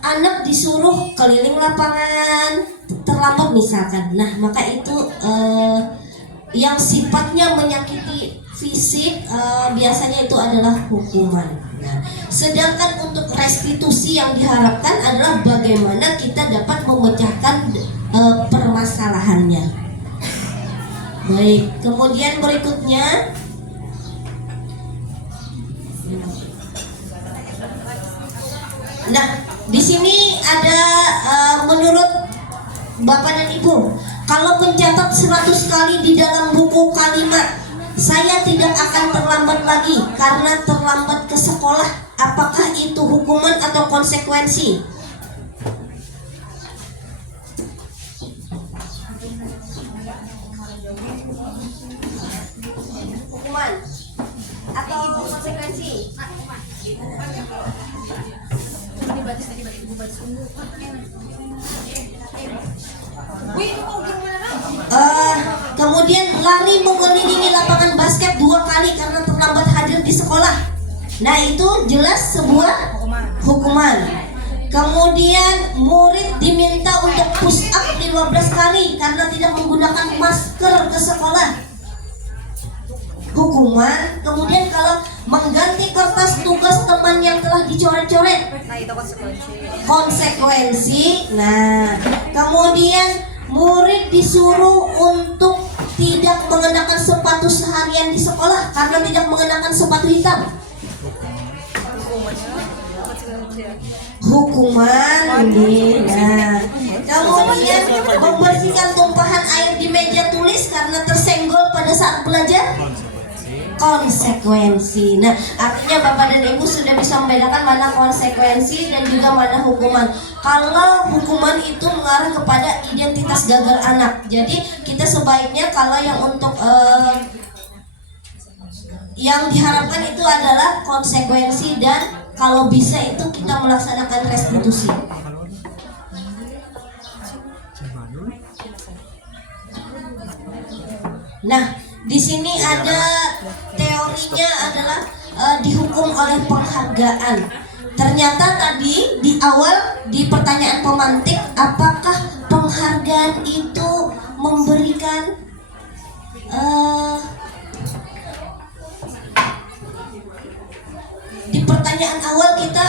anak disuruh keliling lapangan terlambat misalkan, nah maka itu yang sifatnya menyakiti fisik biasanya itu adalah hukuman. Nah, sedangkan untuk restitusi yang diharapkan adalah bagaimana kita dapat memecahkan permasalahannya. Baik, kemudian berikutnya nah, di sini ada menurut Bapak dan Ibu, kalau mencatat 100 kali di dalam buku kalimat saya tidak akan terlambat lagi karena terlambat ke sekolah, apakah itu hukuman atau konsekuensi? Hukuman atau konsekuensi? Kemudian lari mengelilingi lapangan basket 2 kali karena terlambat hadir di sekolah. Nah, itu jelas sebuah hukuman. Kemudian murid diminta untuk push up 15 kali karena tidak menggunakan masker ke sekolah. Hukuman. Kemudian kalau mengganti kertas tugas teman yang telah dicoret-coret, konsekuensi. Nah, kemudian murid disuruh untuk tidak mengenakan sepatu seharian di sekolah karena tidak mengenakan sepatu hitam. Hukuman ini. Nah, kemudian membersihkan tumpahan air di meja tulis karena tersenggol pada saat belajar, konsekuensi. Nah, artinya Bapak dan Ibu sudah bisa membedakan mana konsekuensi dan juga mana hukuman. Kalau hukuman itu mengarah kepada identitas gagal anak. Jadi kita sebaiknya kalau yang untuk yang diharapkan itu adalah konsekuensi, dan kalau bisa itu kita melaksanakan restitusi. Nah, di sini ada teorinya adalah dihukum oleh penghargaan. Ternyata tadi di awal di pertanyaan pemantik, apakah penghargaan itu memberikan di pertanyaan awal kita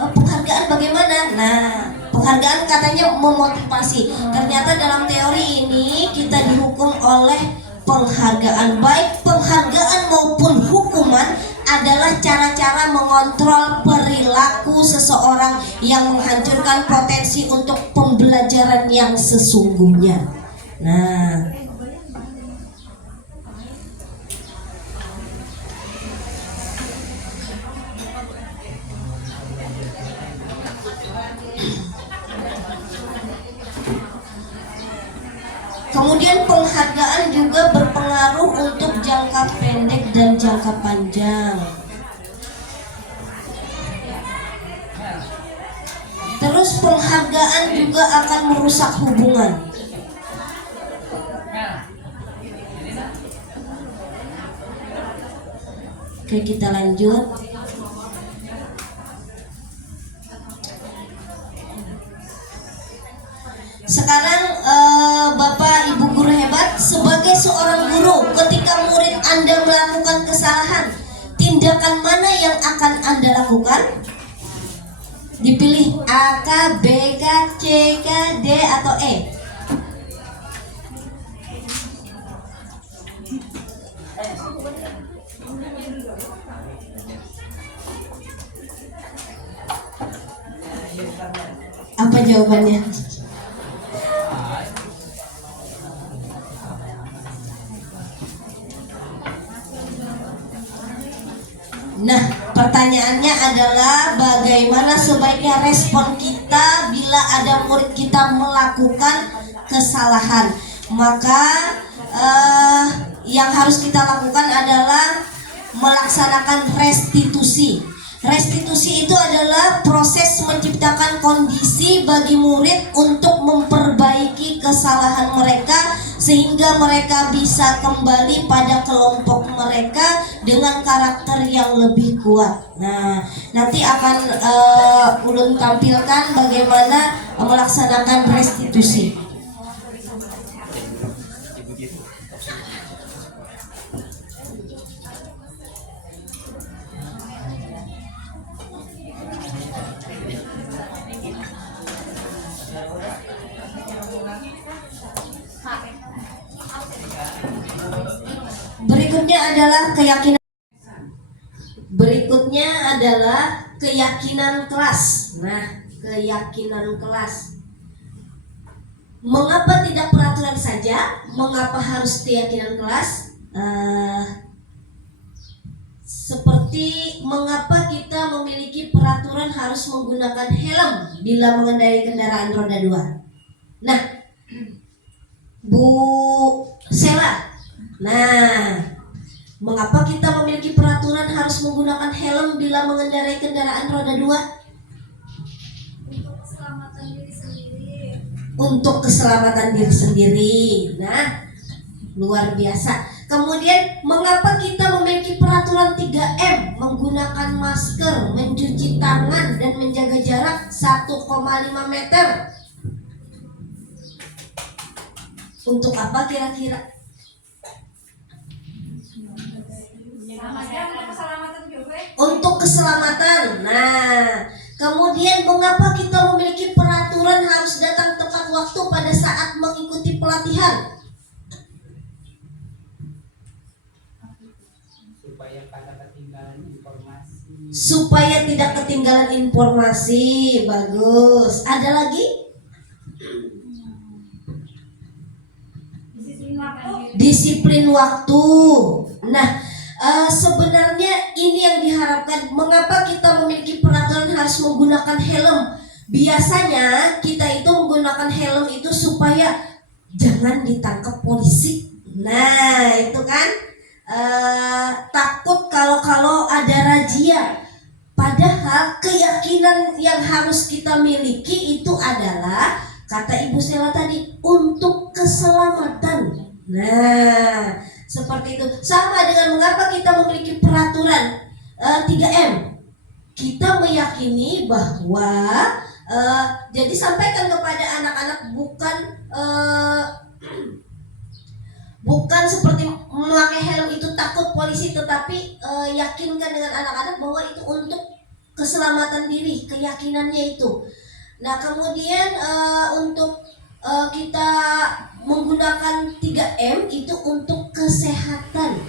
penghargaan bagaimana? Nah, penghargaan katanya memotivasi. Ternyata dalam teori ini kita dihukum oleh penghargaan, baik penghargaan adalah cara-cara mengontrol perilaku seseorang yang menghancurkan potensi untuk pembelajaran yang sesungguhnya. Nah, kemudian penghargaan juga berpengaruh untuk jangka pendek dan jangka panjang. Terus penghargaan juga akan merusak hubungan. Oke, kita lanjut. Sekarang Bapak Ibu guru hebat, sebagai seorang guru, ketika murid Anda melakukan kesalahan, tindakan mana yang akan Anda lakukan? Dipilih A, K, B, K, C, K, D, atau E. Apa jawabannya? Nah, pertanyaannya adalah bagaimana sebaiknya respon kita bila ada murid kita melakukan kesalahan. Maka yang harus kita lakukan adalah melaksanakan restitusi. Restitusi itu adalah proses menciptakan kondisi bagi murid untuk memperbaiki kesalahan mereka sehingga mereka bisa kembali pada kelompok mereka dengan karakter yang lebih kuat. Nah, nanti akan ulun tampilkan bagaimana melaksanakan restitusi. Berikutnya adalah keyakinan kelas. Nah, keyakinan kelas. Mengapa tidak peraturan saja? Mengapa harus keyakinan kelas? Seperti mengapa kita memiliki peraturan harus menggunakan helm bila mengendarai kendaraan roda 2. Nah, Bu Sela. Nah, mengapa kita memiliki peraturan harus menggunakan helm bila mengendarai kendaraan roda 2? Untuk keselamatan diri sendiri. Nah, luar biasa. Kemudian, mengapa kita memiliki peraturan 3M? Menggunakan masker, mencuci tangan, dan menjaga jarak 1,5 meter. Untuk apa kira-kira? Untuk keselamatan. Nah, kemudian mengapa kita memiliki peraturan harus datang tepat waktu pada saat mengikuti pelatihan? Supaya tidak ketinggalan informasi. Bagus. Ada lagi? Disiplin waktu. Nah, sebenarnya ini yang diharapkan. Mengapa kita memiliki peraturan harus menggunakan helm? Biasanya kita itu menggunakan helm itu supaya jangan ditangkap polisi. Nah, itu kan takut kalau ada razia. Padahal keyakinan yang harus kita miliki itu adalah, kata Ibu Sela tadi, untuk keselamatan. Nah, seperti itu. Sama dengan mengapa kita memiliki peraturan 3M. Kita meyakini bahwa jadi sampaikan kepada anak-anak bukan seperti memakai helm itu takut polisi, tetapi yakinkan dengan anak-anak bahwa itu untuk keselamatan diri, keyakinannya itu. Nah, kemudian untuk kita menggunakan 3M itu untuk kesehatan.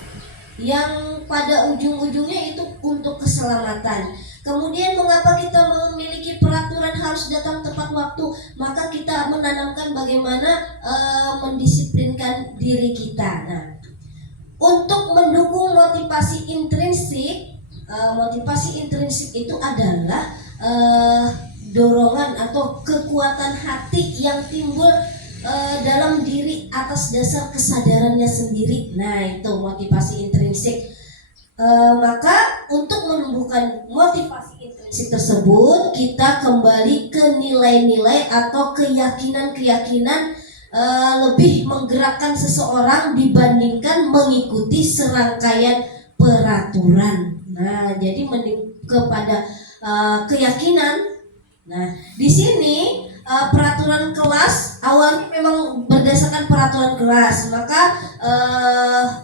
yang pada ujung-ujungnya itu untuk keselamatan. Kemudian mengapa kita memiliki peraturan harus datang tepat waktu? Maka kita menanamkan bagaimana mendisiplinkan diri kita. Nah, untuk mendukung motivasi intrinsik itu adalah dorongan atau kekuatan hati yang timbul dalam diri atas dasar kesadarannya sendiri. Nah, itu motivasi intrinsik. Maka untuk menumbuhkan motivasi intrinsik tersebut, kita kembali ke nilai-nilai atau keyakinan-keyakinan lebih menggerakkan seseorang dibandingkan mengikuti serangkaian peraturan. Nah, jadi kepada keyakinan. Nah, di sini peraturan kelas awalnya memang berdasarkan peraturan kelas, maka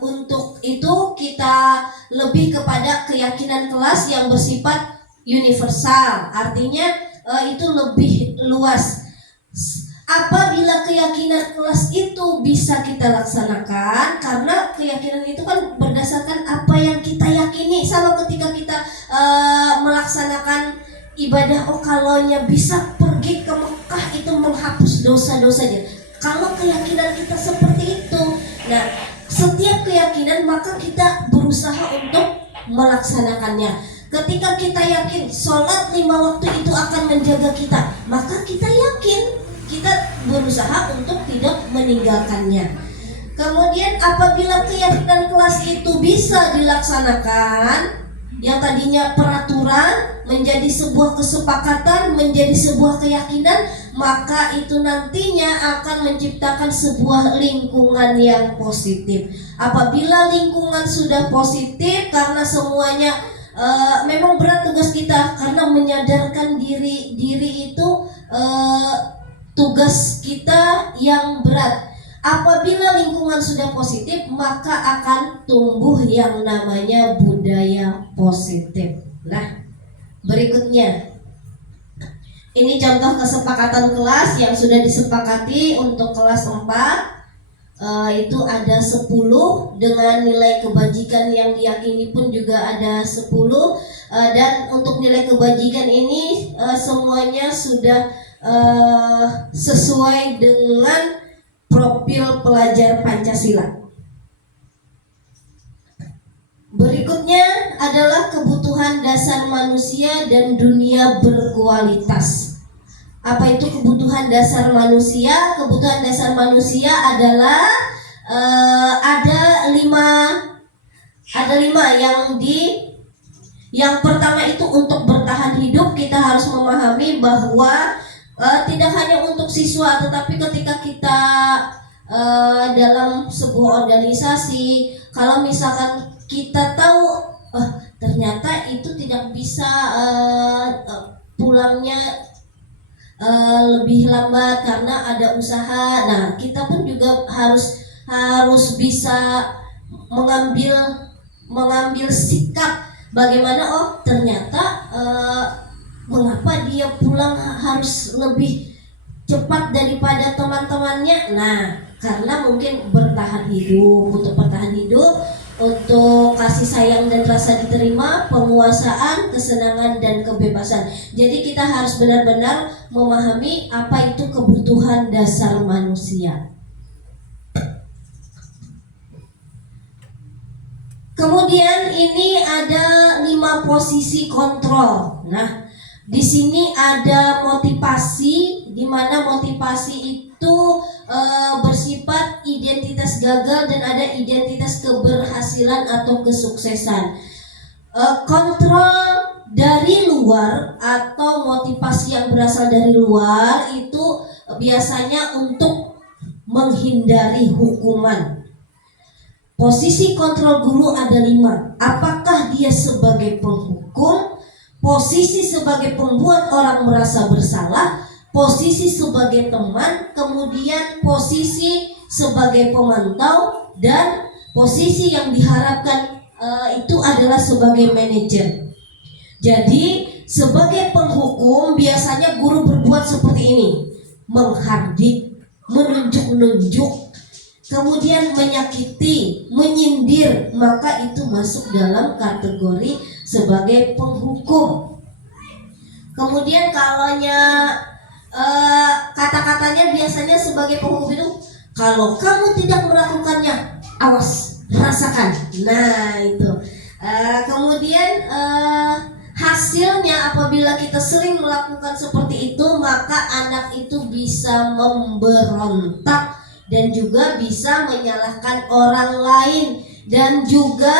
untuk itu kita lebih kepada keyakinan kelas yang bersifat universal, artinya itu lebih luas. Apabila keyakinan kelas itu bisa kita laksanakan, karena keyakinan itu kan berdasarkan apa yang kita yakini. Sama ketika kita melaksanakan ibadah, kalaunya bisa pergi ke Mekah itu menghapus dosa-dosanya. Kalau keyakinan kita seperti itu, nah setiap keyakinan maka kita berusaha untuk melaksanakannya. Ketika kita yakin sholat 5 waktu itu akan menjaga kita, maka kita yakin, kita berusaha untuk tidak meninggalkannya. Kemudian apabila keyakinan kelas itu bisa dilaksanakan, yang tadinya peraturan menjadi sebuah kesepakatan, menjadi sebuah keyakinan, maka itu nantinya akan menciptakan sebuah lingkungan yang positif. Apabila lingkungan sudah positif, karena semuanya memang berat tugas kita, karena menyadarkan diri itu tugas kita yang berat. Apabila lingkungan sudah positif, maka akan tumbuh yang namanya budaya positif. Nah, berikutnya, ini contoh kesepakatan kelas yang sudah disepakati untuk kelas 4. Itu ada 10, dengan nilai kebajikan yang diyakini pun juga ada 10. Dan untuk nilai kebajikan ini semuanya sudah sesuai dengan profil pelajar Pancasila. Berikutnya adalah kebutuhan dasar manusia dan dunia berkualitas. Apa itu kebutuhan dasar manusia? Kebutuhan dasar manusia adalah ada lima yang pertama itu untuk bertahan hidup. Kita harus memahami bahwa tidak hanya untuk siswa, tetapi ketika kita dalam sebuah organisasi, kalau misalkan kita tahu ternyata itu tidak bisa pulangnya lebih lambat karena ada usaha. Nah, kita pun juga harus bisa mengambil sikap bagaimana ternyata mengapa dia pulang harus lebih cepat daripada teman-temannya. Nah, karena mungkin bertahan hidup, untuk bertahan hidup, untuk kasih sayang dan rasa diterima, penguasaan, kesenangan dan kebebasan. Jadi kita harus benar-benar memahami apa itu kebutuhan dasar manusia. Kemudian ini ada 5 posisi kontrol. Nah, di sini ada motivasi, di mana motivasi itu bersifat identitas gagal dan ada identitas keberhasilan atau kesuksesan. Kontrol dari luar atau motivasi yang berasal dari luar itu biasanya untuk menghindari hukuman. Posisi kontrol guru ada 5. Apakah dia sebagai penghukum, posisi sebagai pembuat orang merasa bersalah, posisi sebagai teman, kemudian posisi sebagai pemantau, dan posisi yang diharapkan itu adalah sebagai manajer. Jadi sebagai penghukum biasanya guru berbuat seperti ini, menghardik, menunjuk-nunjuk, kemudian menyakiti, menyindir, maka itu masuk dalam kategori sebagai penghukum. Kemudian kalaunya kata-katanya biasanya sebagai penghukum itu, kalau kamu tidak melakukannya, awas, rasakan. Nah itu. Kemudian hasilnya apabila kita sering melakukan seperti itu, maka anak itu bisa memberontak dan juga bisa menyalahkan orang lain, dan juga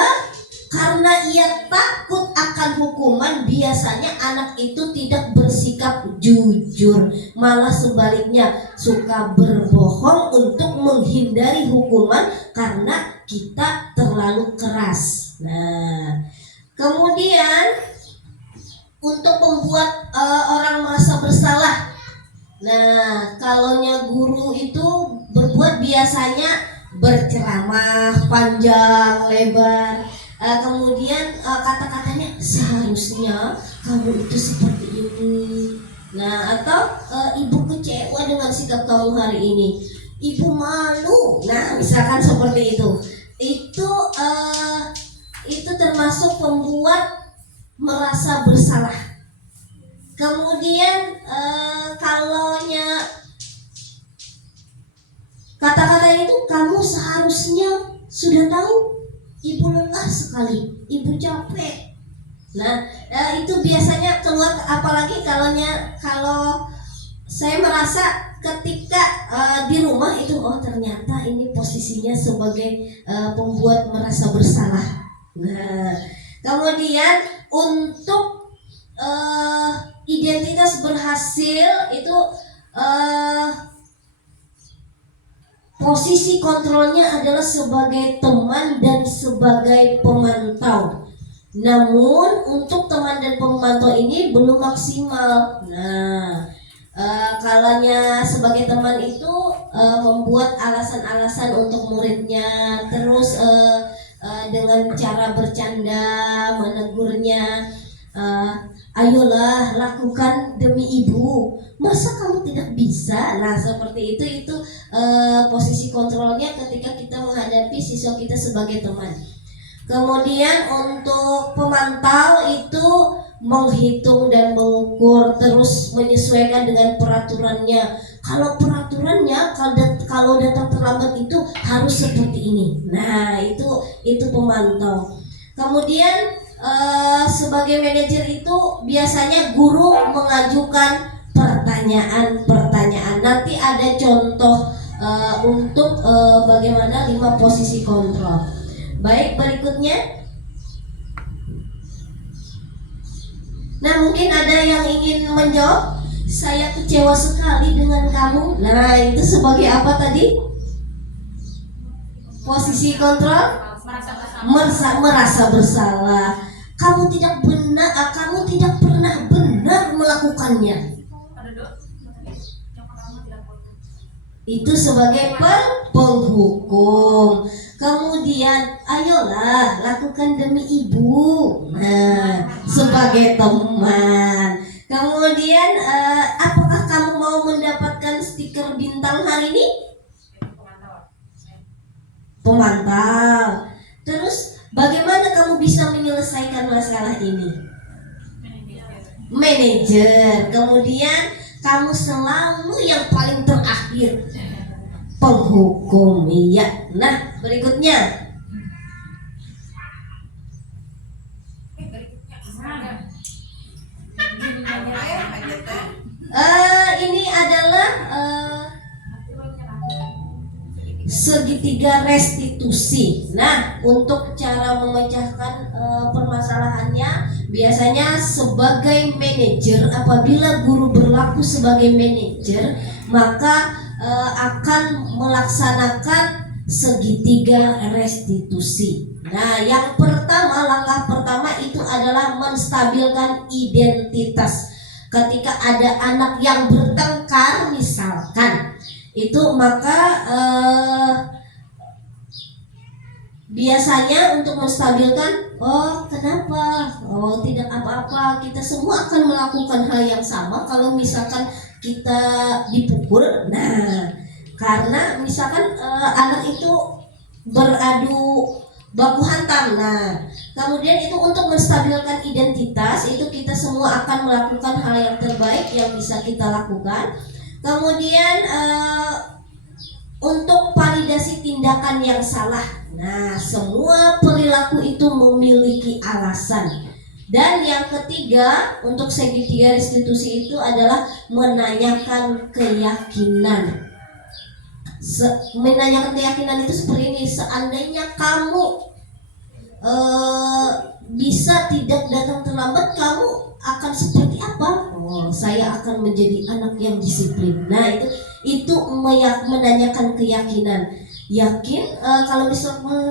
karena ia takut akan hukuman, biasanya anak itu tidak bersikap jujur, malah sebaliknya suka berbohong untuk menghindari hukuman karena kita terlalu keras. Nah, kemudian untuk membuat orang merasa bersalah. Nah, kalaunya guru itu berbuat biasanya berceramah panjang lebar, kemudian kata-katanya seharusnya kamu itu seperti ini. Nah, atau ibu kecewa dengan sikap kamu hari ini, ibu malu. Nah, misalkan seperti itu. Itu termasuk pembuat merasa bersalah. Kemudian kalaunya kata-kata itu, kamu seharusnya sudah tahu, ibu lelah sekali, ibu capek. Nah, itu biasanya keluar, apalagi kalau saya merasa ketika di rumah itu, oh ternyata ini posisinya sebagai pembuat merasa bersalah. Nah, kemudian untuk identitas berhasil itu posisi kontrolnya adalah sebagai teman dan sebagai pemantau. Namun untuk teman dan pemantau ini belum maksimal. Nah, kalanya sebagai teman itu membuat alasan-alasan untuk muridnya, terus dengan cara bercanda menegurnya, ayolah lakukan demi ibu, masa kamu tidak bisa? Nah seperti itu posisi kontrolnya ketika kita menghadapi siswa kita sebagai teman. Kemudian untuk pemantau itu menghitung dan mengukur, terus menyesuaikan dengan peraturannya. Kalau peraturannya kalau datang terlambat itu harus seperti ini. Nah itu pemantau. Kemudian sebagai manajer itu biasanya guru mengajukan pertanyaan-pertanyaan. Nanti ada contoh untuk bagaimana 5 posisi kontrol. Baik, berikutnya. Nah, mungkin ada yang ingin menjawab. Saya kecewa sekali dengan kamu. Nah, itu sebagai apa tadi? Posisi kontrol? Merasa bersalah. Kamu tidak pernah benar melakukannya. Itu sebagai penghukum. Kemudian, ayolah lakukan demi ibu. Nah, sebagai teman. Kemudian, apakah kamu mau mendapatkan stiker bintang hari ini? Pemantau. Terus, bagaimana kamu bisa menyelesaikan masalah ini? Manajer. Kemudian, kamu selalu yang paling terakhir. Penghukum, iya. Nah, berikutnya. Ini adalah segitiga restitusi. Nah, untuk cara memecahkan permasalahannya, biasanya sebagai manajer, apabila guru berlaku sebagai manajer, maka akan melaksanakan segitiga restitusi. Nah, yang pertama, langkah pertama itu adalah menstabilkan identitas. Ketika ada anak yang bertengkar misalkan, itu maka biasanya untuk menstabilkan, oh kenapa, oh tidak apa-apa, kita semua akan melakukan hal yang sama kalau misalkan kita dipukul. Nah, Karena misalkan anak itu beradu baku hantam. Nah, kemudian itu untuk menstabilkan identitas, itu kita semua akan melakukan hal yang terbaik yang bisa kita lakukan. Kemudian untuk validasi tindakan yang salah. Nah, semua perilaku itu memiliki alasan. Dan yang ketiga, untuk segitiga restitusi itu adalah menanyakan keyakinan. Menanyakan keyakinan itu seperti ini, seandainya kamu bisa tidak datang terlambat, kamu akan seperti apa? Oh, saya akan menjadi anak yang disiplin. Nah, itu menanyakan keyakinan. Yakin kalau misalnya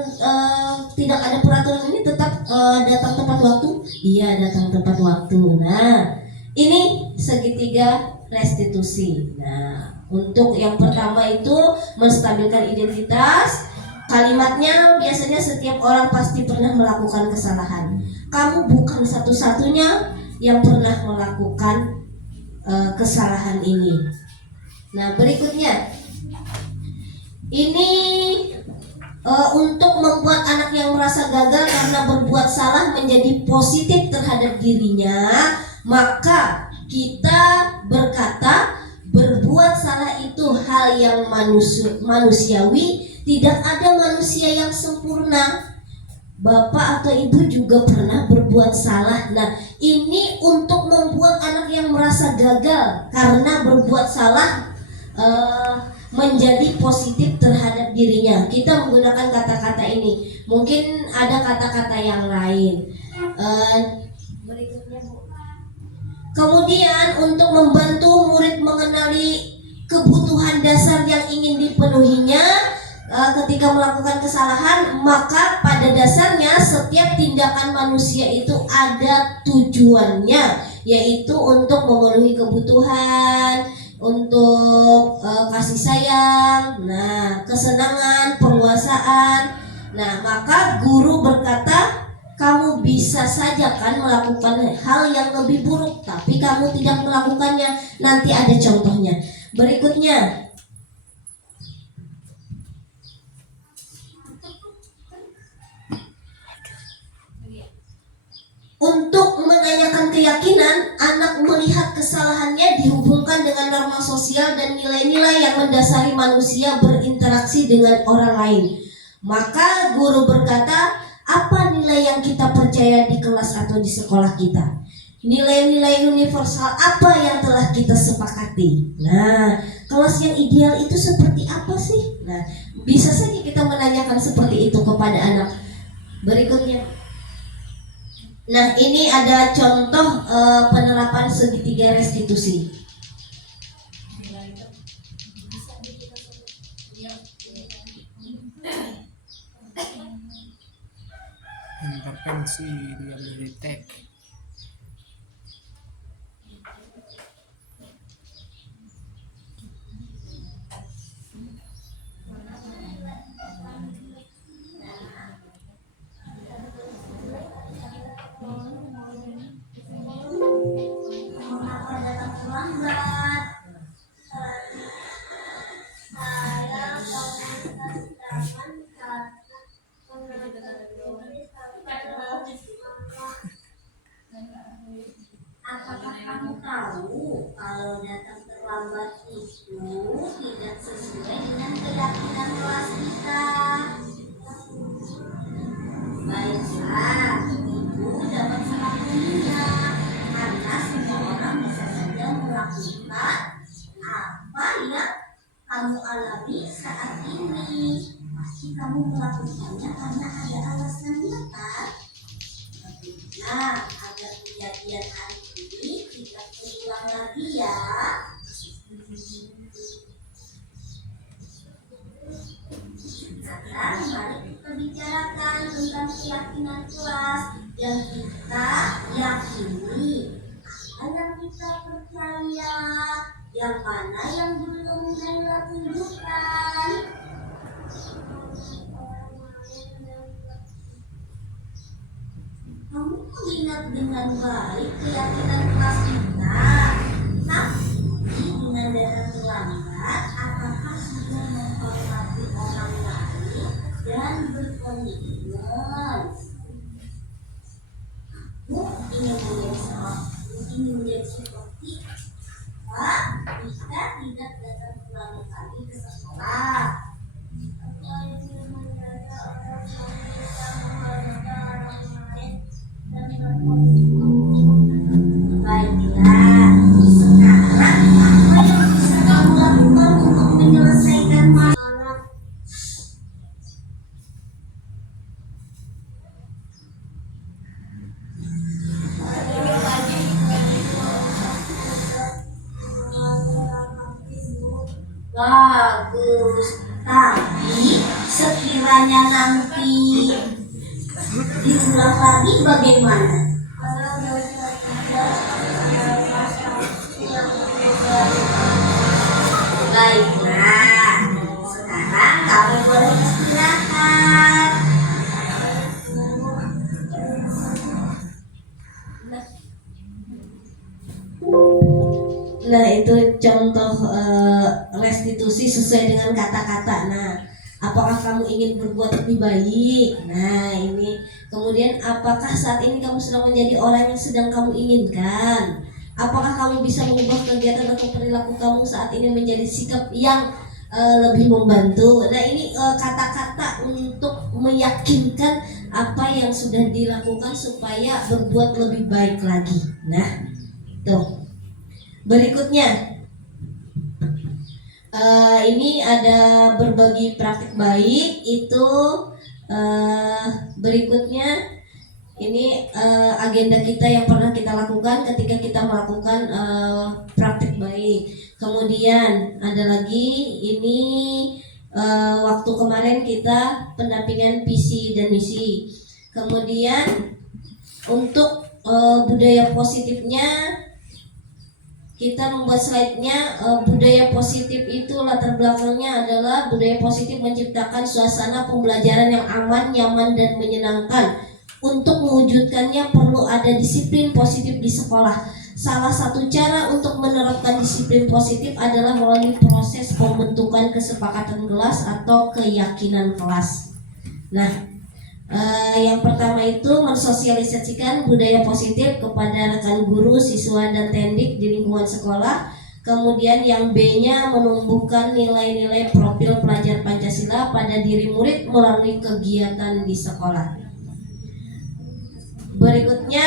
tidak ada peraturan ini tetap datang tepat waktu? Iya, datang tepat waktu. Nah, ini segitiga restitusi. Nah, untuk yang pertama itu menstabilkan identitas. Kalimatnya biasanya setiap orang pasti pernah melakukan kesalahan. Kamu bukan satu-satunya yang pernah melakukan kesalahan ini. Nah, berikutnya ini untuk membuat anak yang merasa gagal karena berbuat salah menjadi positif terhadap dirinya, maka kita berkata berbuat salah itu hal yang manusiawi, tidak ada manusia yang sempurna. Bapak atau ibu juga pernah berbuat salah. Nah, ini untuk membuat anak yang merasa gagal karena berbuat salah menjadi positif terhadap dirinya. Kita menggunakan kata-kata ini. Mungkin ada kata-kata yang lain. Berikutnya, Bu. Kemudian untuk membantu murid mengenali kebutuhan dasar yang ingin dipenuhinya ketika melakukan kesalahan, maka pada dasarnya setiap tindakan manusia itu ada tujuannya, yaitu untuk memenuhi kebutuhan, untuk kasih sayang, nah, kesenangan, penguasaan. Nah, maka guru berkata, kamu bisa saja kan melakukan hal yang lebih buruk, tapi kamu tidak melakukannya. Nanti ada contohnya. Berikutnya, untuk menanyakan keyakinan, anak melihat kesalahannya dihubungkan dengan norma sosial dan nilai-nilai yang mendasari manusia berinteraksi dengan orang lain. Maka guru berkata, apa nilai yang kita percaya di kelas atau di sekolah kita? Nilai-nilai universal apa yang telah kita sepakati? Nah, kelas yang ideal itu seperti apa sih? Nah, bisa saja kita menanyakan seperti itu kepada anak. Berikutnya. Nah, ini ada contoh penerapan segitiga restitusi. Intervensi diabetes. Apakah kamu tahu kalau datang terlambat itu tidak sesuai dengan keyakinan kelas kita? Baiklah, ibu dapat mengakui karena semua orang bisa saja melakukan apa yang kamu alami saat ini. Pasti kamu melakukannya karena ada alasannya, kan? Nah, agar kejadian hari ini tidak terulang lagi ya. Sekarang mari kita bicarakan tentang keyakinan kelas yang kita yakini, apa yang kita percaya, yang mana yang belum Naila tunjukkan. Kamu ingat dengan baik keyakinan kelas kita, tapi dengan datang terlambat, apakah sudah ingin menjadi seperti Pak jika tidak datang pulang kali ke sekolah. Baiklah, sekarang apa yang bisa kamu lakukan untuk menyelesaikan masalah? Bagus, tapi sekiranya nanti diulang lagi bagaimana? Baiklah, sekarang kamu boleh istirahat. Nah, itu contoh restitusi sesuai dengan kata-kata. Nah, apakah kamu ingin berbuat lebih baik? Nah, ini. Kemudian, apakah saat ini kamu sedang menjadi orang yang sedang kamu inginkan? Apakah kamu bisa mengubah kegiatan atau perilaku kamu saat ini menjadi sikap yang lebih membantu? Nah, ini kata-kata untuk meyakinkan apa yang sudah dilakukan supaya berbuat lebih baik lagi. Nah, tuh. Berikutnya, ini ada berbagi praktik baik. Itu berikutnya, ini agenda kita yang pernah kita lakukan ketika kita melakukan praktik baik. Kemudian ada lagi, ini waktu kemarin kita pendampingan visi dan misi. Kemudian untuk budaya positifnya, kita membuat slide-nya. Budaya positif itu latar belakangnya adalah budaya positif menciptakan suasana pembelajaran yang aman, nyaman, dan menyenangkan. Untuk mewujudkannya perlu ada disiplin positif di sekolah. Salah satu cara untuk menerapkan disiplin positif adalah melalui proses pembentukan kesepakatan kelas atau keyakinan kelas. Nah, yang pertama itu mensosialisasikan budaya positif kepada rekan guru, siswa, dan tendik di lingkungan sekolah. Kemudian yang B-nya menumbuhkan nilai-nilai profil pelajar Pancasila pada diri murid melalui kegiatan di sekolah. Berikutnya,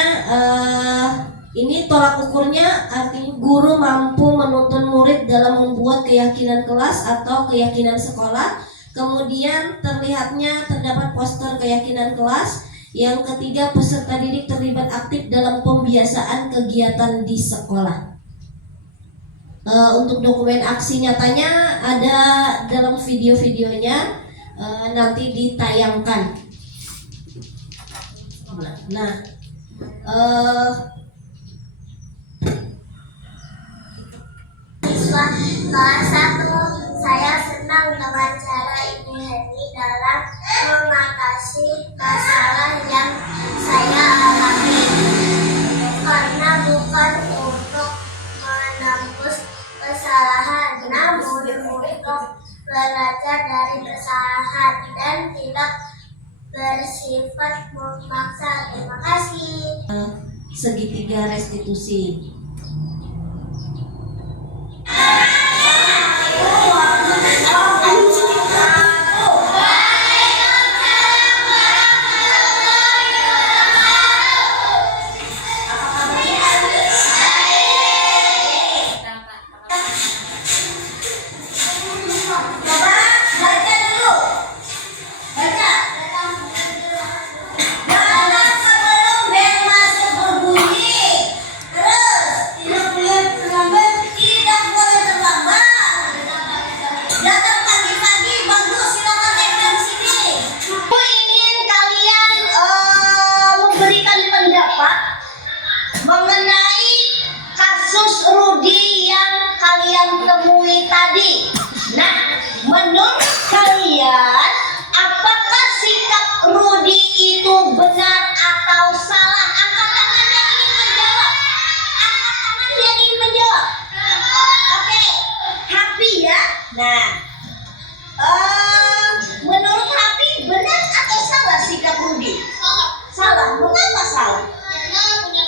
ini tolak ukurnya, artinya guru mampu menuntun murid dalam membuat keyakinan kelas atau keyakinan sekolah. Kemudian terlihatnya terdapat poster keyakinan kelas. Yang ketiga, peserta didik terlibat aktif dalam pembiasaan kegiatan di sekolah. Untuk dokumen aksi nyatanya ada dalam video-videonya, nanti ditayangkan. Nah, siswa kelas 1, saya senang dengan cara Ibu Heni dalam mengatasi masalah yang saya alami. Karena bukan untuk menembus kesalahan, namun untuk belajar dari kesalahan dan tidak bersifat memaksa. Terima kasih. Segitiga restitusi. Mengenai kasus Rudy yang kalian temui tadi. Nah, menurut kalian, apakah sikap Rudy itu benar atau salah? Angkat tangan yang ingin menjawab. Angkat tangan yang ingin menjawab. Oke, Happy ya. Nah, menurut Happy, benar atau salah sikap Rudy? Salah. Mengapa salah? Karena punya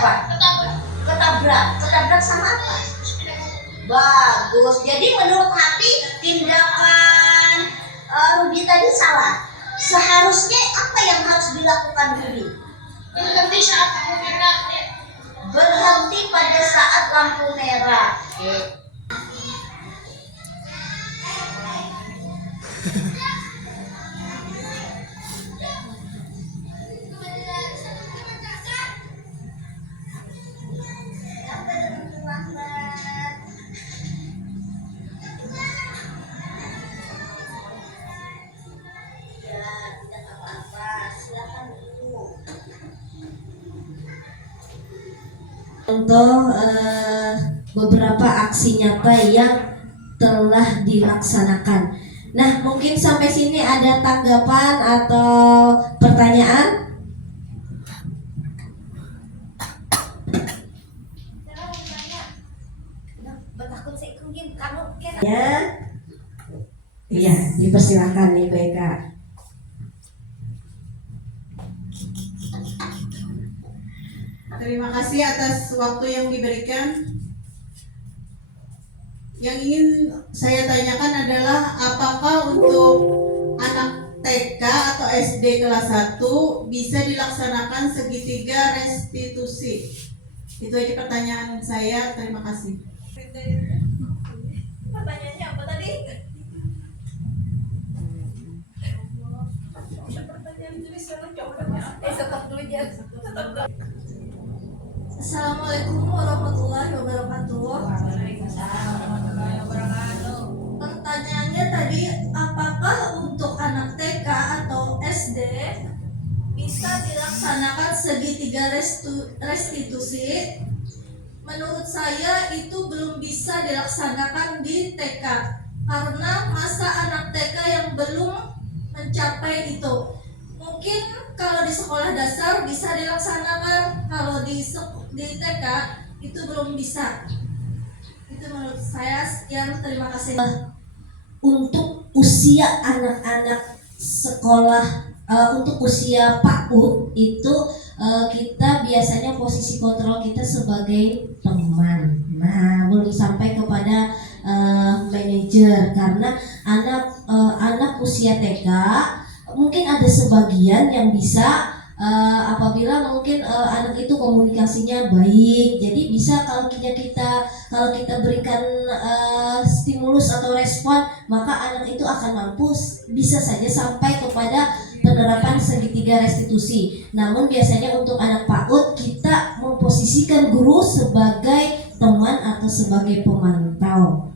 apa? Ketabrak sama apa? Bagus. Jadi menurut Happy tindakan Rudi tadi salah. Seharusnya apa yang harus dilakukan Rudi? Berhenti saat lampu merah. Berhenti pada saat lampu merah. Contoh beberapa aksi nyata yang telah dilaksanakan. Nah, mungkin sampai sini ada tanggapan atau pertanyaan? Ya, iya, dipersilakan Ibu Eka. Terima kasih atas waktu yang diberikan. Yang ingin saya tanyakan adalah apakah untuk anak TK atau SD kelas 1 bisa dilaksanakan segitiga restitusi? Itu aja pertanyaan saya. Terima kasih. Pertanyaannya apa tadi? Assalamualaikum warahmatullahi wabarakatuh. Pertanyaannya tadi, apakah untuk anak TK atau SD bisa dilaksanakan segitiga restitusi? Menurut saya itu belum bisa dilaksanakan di TK karena masa anak TK yang belum mencapai itu. Mungkin kalau di sekolah dasar bisa dilaksanakan, kalau di TK itu belum bisa. Itu menurut saya. Sekian, terima kasih. Untuk usia anak-anak sekolah, untuk usia PAUD itu kita biasanya posisi kontrol kita sebagai teman. Nah, belum sampai kepada manajer karena anak usia TK mungkin ada sebagian yang bisa apabila mungkin anak itu komunikasinya baik, jadi bisa kalau kita berikan stimulus atau respon, maka anak itu akan mampu bisa saja sampai kepada penerapan segitiga restitusi. Namun biasanya untuk anak PAUD kita memposisikan guru sebagai teman atau sebagai pemantau,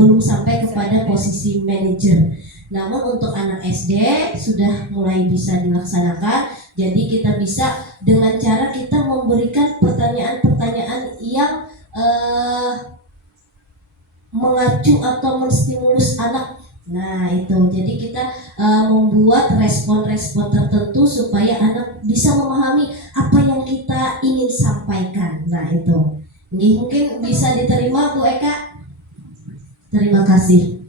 belum sampai kepada posisi manajer. Namun untuk anak SD sudah mulai bisa dilaksanakan. Jadi kita bisa dengan cara kita memberikan pertanyaan-pertanyaan yang mengacu atau menstimulus anak. Nah itu, jadi kita membuat respon-respon tertentu supaya anak bisa memahami apa yang kita ingin sampaikan. Nah itu, ini mungkin bisa diterima Bu Eka. Terima kasih.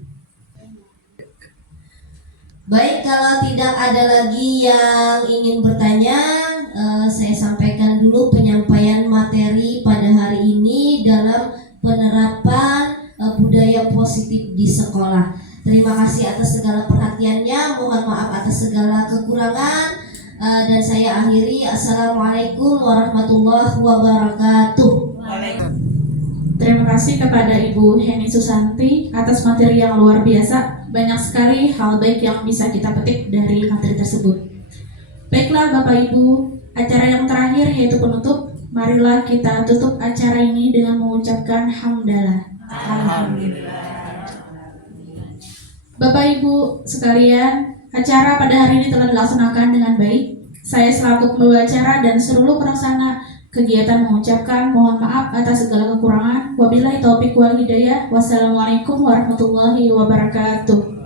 Baik, kalau tidak ada lagi yang ingin bertanya, saya sampaikan dulu penyampaian materi pada hari ini dalam penerapan budaya positif di sekolah. Terima kasih atas segala perhatiannya, mohon maaf atas segala kekurangan, dan saya akhiri. Assalamualaikum warahmatullahi wabarakatuh. Terima kasih kepada Ibu Heni Susanti atas materi yang luar biasa. Banyak sekali hal baik yang bisa kita petik dari materi tersebut. Baiklah Bapak Ibu, acara yang terakhir yaitu penutup. Marilah kita tutup acara ini dengan mengucapkan hamdalah. Alhamdulillah. Bapak Ibu sekalian, acara pada hari ini telah dilaksanakan dengan baik. Saya selaku pembawa acara dan seluruh pelaksana kegiatan mengucapkan mohon maaf atas segala kekurangan. Wabillahi taufik wal hidayah. Wassalamualaikum warahmatullahi wabarakatuh.